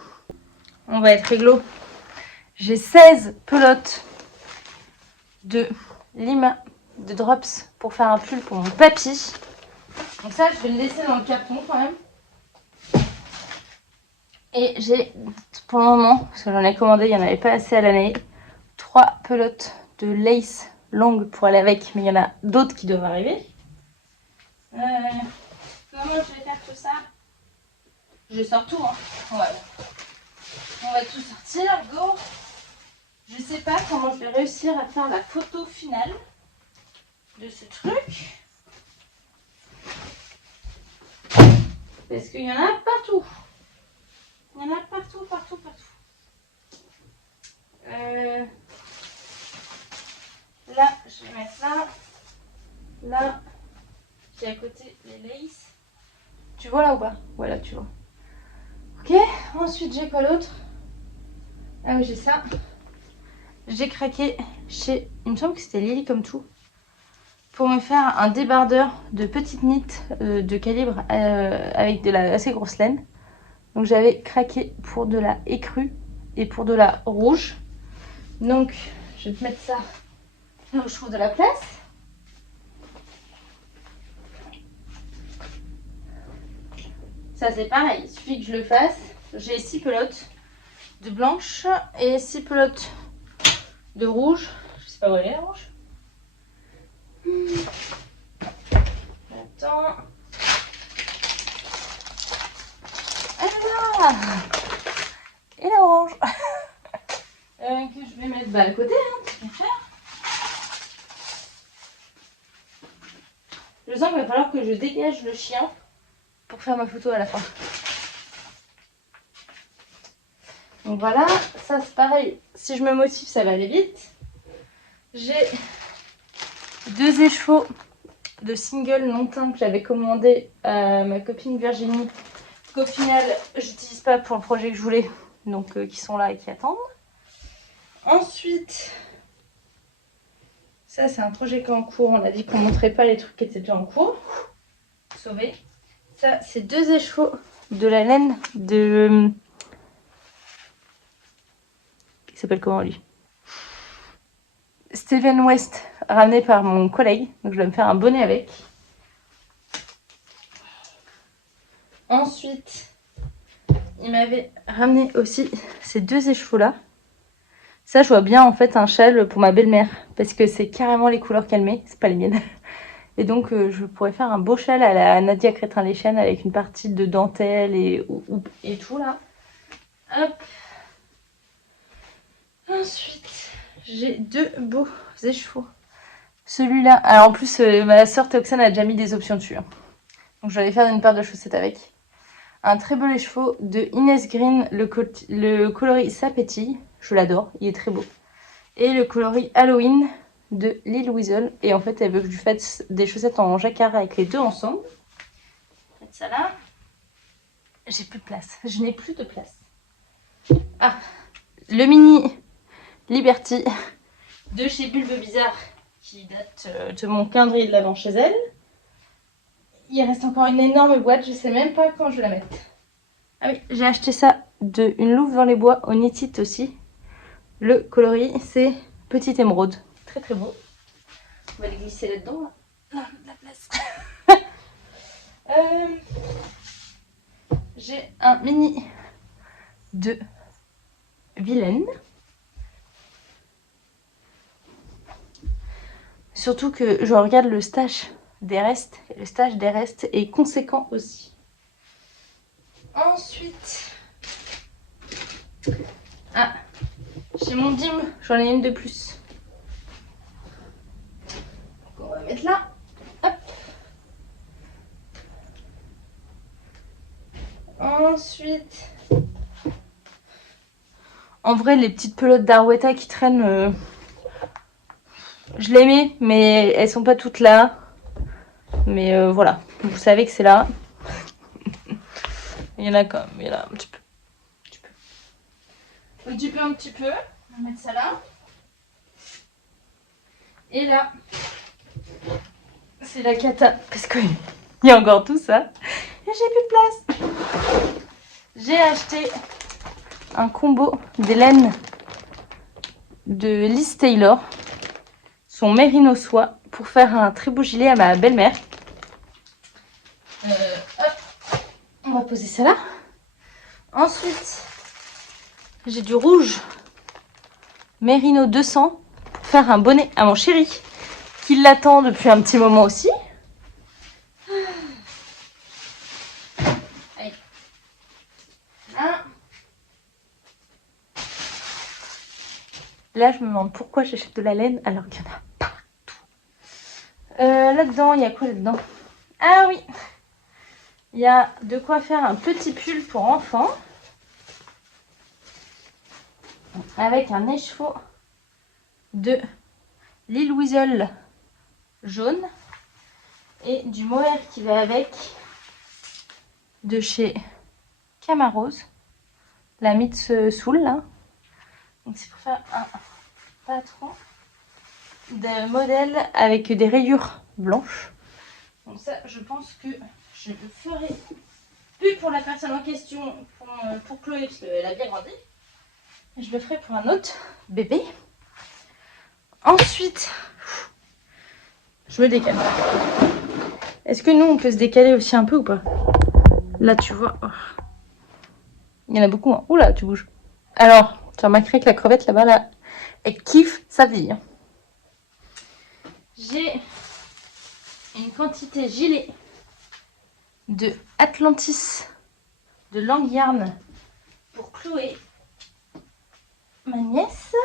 On va être réglo. J'ai 16 pelotes de Lima, de drops pour faire un pull pour mon papy. Donc ça, je vais le laisser dans le carton quand même. Et j'ai, pour le moment, parce que j'en ai commandé, il n'y en avait pas assez à l'année, 3 pelotes de lace longue pour aller avec, mais il y en a d'autres qui doivent arriver. Comment je vais faire tout ça? Je sors tout, hein. Voilà. On va tout sortir, go. Je sais pas comment je vais réussir à faire la photo finale de ce truc. Parce qu'il y en a partout. Il y en a partout. Là, je vais mettre là. Là, j'ai à côté les laces. Tu vois là ou pas? Voilà, tu vois. Ok, ensuite j'ai quoi d'autre? Ah oui, j'ai ça. J'ai craqué chez, il me semble que c'était Lily comme tout, pour me faire un débardeur de petites knits de calibre avec de la assez grosse laine. Donc j'avais craqué pour de la écrue et pour de la rouge. Donc je vais te mettre ça là où je trouve de la place. Ça c'est pareil, il suffit que je le fasse. J'ai 6 pelotes de blanche et 6 pelotes de rouge. Je sais pas où elle est la rouge. Attends. Ah là. Et la orange. Que je vais mettre à côté, hein, tant qu'à faire. Je besoin, il va falloir que je dégage le chien pour faire ma photo à la fin. Donc voilà, ça c'est pareil. Si je me motive, ça va aller vite. J'ai 2 écheveaux de single non-teint que j'avais commandé à ma copine Virginie, qu'au final j'utilise pas pour le projet que je voulais, donc qui sont là et qui attendent. Ensuite, ça c'est un projet qui est en cours, on a dit qu'on ne montrait pas les trucs qui étaient déjà en cours. Sauvé. Ça c'est 2 écheveaux de la laine de... Il s'appelle comment lui? Steven West, ramené par mon collègue, donc je vais me faire un bonnet avec. Ensuite, il m'avait ramené aussi ces 2 écheveaux là. Ça, je vois bien en fait un châle pour ma belle-mère parce que c'est carrément les couleurs qu'elle met, c'est pas les miennes. Et donc, je pourrais faire un beau châle à la Nadia Crétin-Léchenne avec une partie de dentelle et tout là. Hop. Ensuite, j'ai 2 beaux écheveaux. Celui-là, alors en plus, ma soeur Théoxane a déjà mis des options dessus. Donc, je vais aller faire une paire de chaussettes avec. Un très beau écheveau de Inès Green, le coloris Ça pétille. Je l'adore, il est très beau. Et le coloris Halloween de Lil Weasel. Et en fait, elle veut que je lui fasse des chaussettes en jacquard avec les 2 ensemble. Je vais mettre ça là. J'ai plus de place. Je n'ai plus de place. Ah, le mini Liberty de chez Bulbe Bizarre qui date de mon calendrier de l'avant chez elle. Il reste encore une énorme boîte. Je sais même pas quand je vais la mettre. Ah oui, j'ai acheté ça de Une Louve dans les bois au Knit It aussi. Le coloris, c'est Petite Émeraude. Très très beau. On va les glisser là-dedans. Là. Non, de la place. J'ai un mini de Vilaine. Surtout que je regarde le stage des restes. Le stage des restes est conséquent aussi. Ensuite, ah, chez mon Dim, j'en ai une de plus. Donc on va mettre là. Hop. Ensuite, en vrai, les petites pelotes d'Arwetta qui traînent, je les mets, mais elles sont pas toutes là. Mais voilà, vous savez que c'est là. Il y en a quand même, il y en a un petit peu. Un petit peu. On va mettre ça là. Et là, c'est la cata, parce qu'il y a encore tout ça. Et j'ai plus de place. J'ai acheté un combo des laines de Liz Taylor, son Merino soie, pour faire un très beau gilet à ma belle-mère. Hop, on va poser ça là. Ensuite, j'ai du rouge Merino 200 pour faire un bonnet à mon chéri, qui l'attend depuis un petit moment aussi. Allez. Là, je me demande pourquoi j'achète de la laine alors qu'il y en a partout. Là-dedans, il y a quoi là-dedans? Ah oui, il y a de quoi faire un petit pull pour enfants avec un écheveau de Lil Weasel jaune et du mohair qui va avec de chez Camarose, la Mitz Soul là. Donc c'est pour faire un patron de modèle avec des rayures blanches. Donc ça, je pense que je le ferai plus pour la personne en question, pour Chloé, parce qu'elle a bien grandi. Je le ferai pour un autre bébé. Ensuite, je me décale. Est-ce que nous, on peut se décaler aussi un peu ou pas? Là, tu vois. Oh. Il y en a beaucoup. Hein. Oula, tu bouges. Alors, tu as remarqué que la crevette là-bas, là, elle kiffe sa vie. Hein. J'ai une quantité gilet de Atlantis de Langyarn pour Chloé, ma nièce.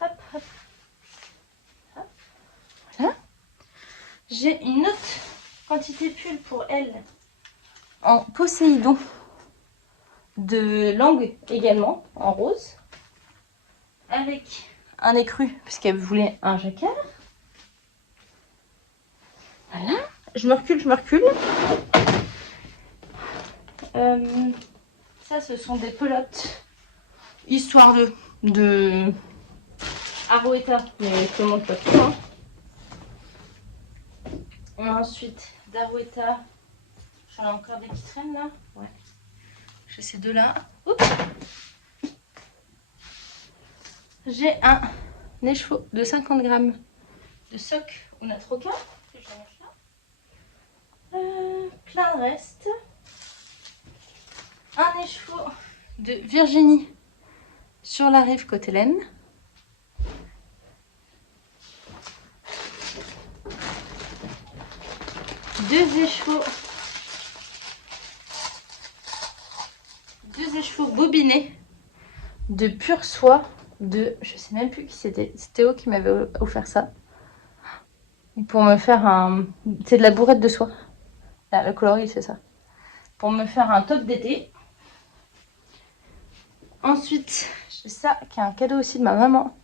Hop, hop, hop. Voilà. J'ai une autre quantité pull pour elle en Poséidon de langue également, en rose, avec un écru puisqu'elle voulait un jacquard. Voilà, je me recule. Ça, ce sont des pelotes, histoire de Arouetta, mais je te montre pas tout. Hein. Et ensuite, d'Arouetta, j'en ai encore des qui traînent là. Ouais. J'ai ces deux-là. Oups. J'ai un écheveau de 50 grammes de soc Unatroca que je vais mettre là. Plein de reste. Un écheveau de Virginie sur la rive côté laine. Deux écheveaux bobinés de pure soie de, je sais même plus qui c'était, c'est Théo qui m'avait offert ça. Pour me faire un, c'est de la bourrette de soie. Là, le coloris c'est ça. Pour me faire un top d'été. Ensuite, j'ai ça qui est un cadeau aussi de ma maman.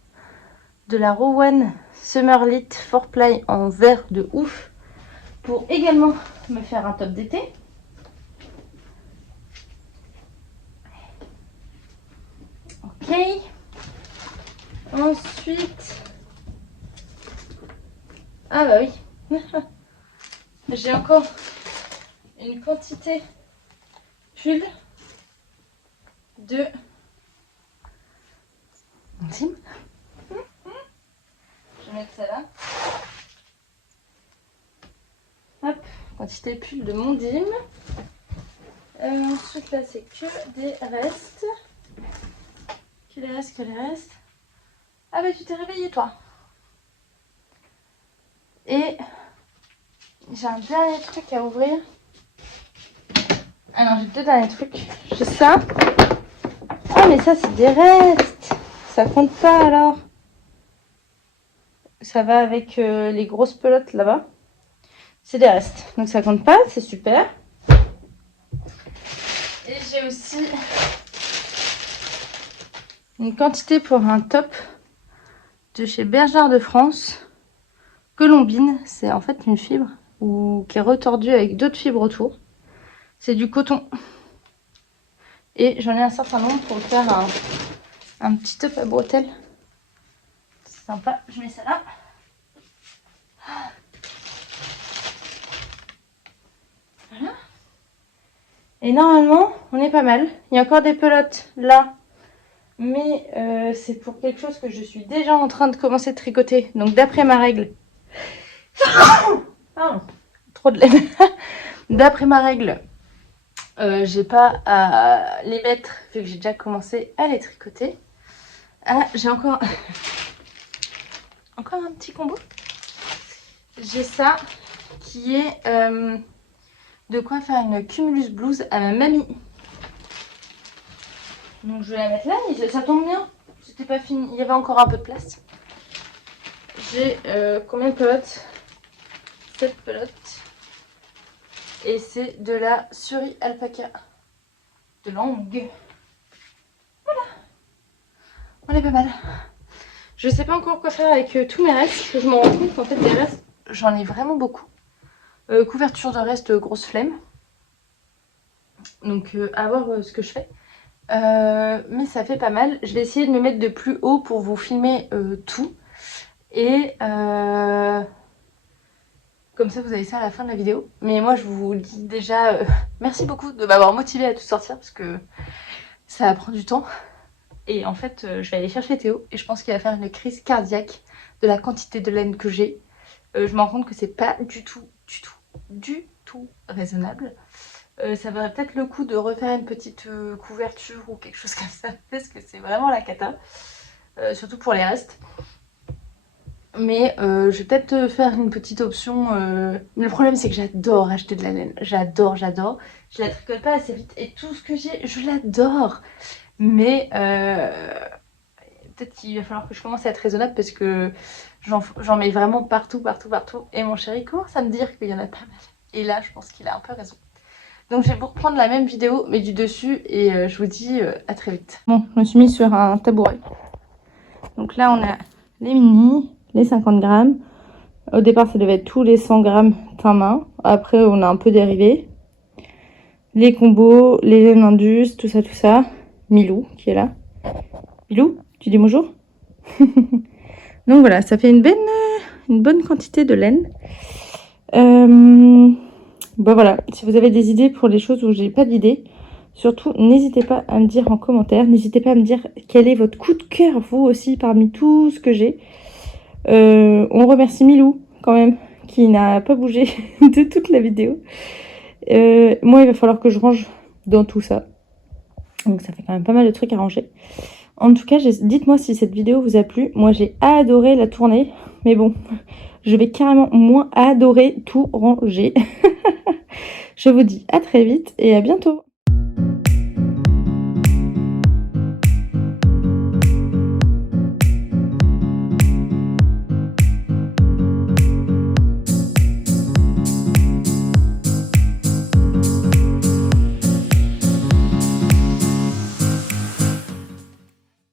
De la Rowan Summerlit 4ply en vert de ouf. Pour également me faire un top d'été. Ok. Ensuite, ah bah oui, j'ai encore une quantité pull de Mondim. Je vais mettre ça là. Hop, quantité pull de Mondim. Ensuite là c'est que des restes. Que les restes. Ah bah tu t'es réveillé toi. Et j'ai un dernier truc à ouvrir. Ah non, j'ai deux derniers trucs. J'ai ça. Ah mais ça c'est des restes. Ça compte pas alors. Ça va avec les grosses pelotes là-bas. C'est des restes. Donc ça compte pas, c'est super. Et j'ai aussi une quantité pour un top de chez Bergère de France. Colombine, c'est en fait une fibre qui est retordue avec d'autres fibres autour. C'est du coton. Et j'en ai un certain nombre pour faire un petit top à bretelles. C'est sympa, je mets ça là. Voilà. Et normalement, on est pas mal. Il y a encore des pelotes là. Mais c'est pour quelque chose que je suis déjà en train de commencer de tricoter. Donc d'après ma règle... Pardon, trop de laine. D'après ma règle, j'ai pas à les mettre vu que j'ai déjà commencé à les tricoter. Ah, j'ai encore un petit combo. J'ai ça qui est de quoi faire une cumulus blouse à ma mamie. Donc je vais la mettre là, ça tombe bien. C'était pas fini, il y avait encore un peu de place. J'ai combien de pelotes? 7 pelotes. Et c'est de la Suri Alpaca de langue. Voilà. On est pas mal. Je sais pas encore quoi faire avec tous mes restes. Parce que je me rends compte qu'en fait des restes, j'en ai vraiment beaucoup. Couverture de reste grosse flemme. Donc à voir ce que je fais. Mais ça fait pas mal. Je vais essayer de me mettre de plus haut pour vous filmer tout. Et comme ça vous avez ça à la fin de la vidéo. Mais moi je vous dis déjà merci beaucoup de m'avoir motivé à tout sortir. Parce que ça prend du temps. Et en fait je vais aller chercher Théo. Et je pense qu'il va faire une crise cardiaque de la quantité de laine que j'ai. Je me rends compte que c'est pas du tout raisonnable. Ça vaudrait peut-être le coup de refaire une petite couverture ou quelque chose comme ça. Parce que c'est vraiment la cata. Surtout pour les restes. Mais je vais peut-être faire une petite option. Le problème c'est que j'adore acheter de la laine. J'adore. Je la tricote pas assez vite. Et tout ce que j'ai, je l'adore. Mais peut-être qu'il va falloir que je commence à être raisonnable parce que j'en mets vraiment partout. Et mon chéri commence à me dire qu'il y en a pas mal. Et là, je pense qu'il a un peu raison. Donc je vais vous reprendre la même vidéo, mais du dessus, et je vous dis à très vite. Bon, je me suis mise sur un tabouret. Donc là, on a les mini, les 50 grammes. Au départ, ça devait être tous les 100 grammes teint main. Après, on a un peu dérivé. Les combos, les laines Indus, tout ça. Milou qui est là. Milou, tu dis bonjour. Donc voilà, ça fait une bonne quantité de laine. Bon voilà, si vous avez des idées pour les choses où j'ai pas d'idées, surtout n'hésitez pas à me dire en commentaire. N'hésitez pas à me dire quel est votre coup de cœur, vous aussi, parmi tout ce que j'ai. On remercie Milou quand même, qui n'a pas bougé de toute la vidéo. Moi, il va falloir que je range dans tout ça. Donc ça fait quand même pas mal de trucs à ranger. En tout cas, dites-moi si cette vidéo vous a plu. Moi, j'ai adoré la tournée. Mais bon, je vais carrément moins adorer tout ranger. Je vous dis à très vite et à bientôt.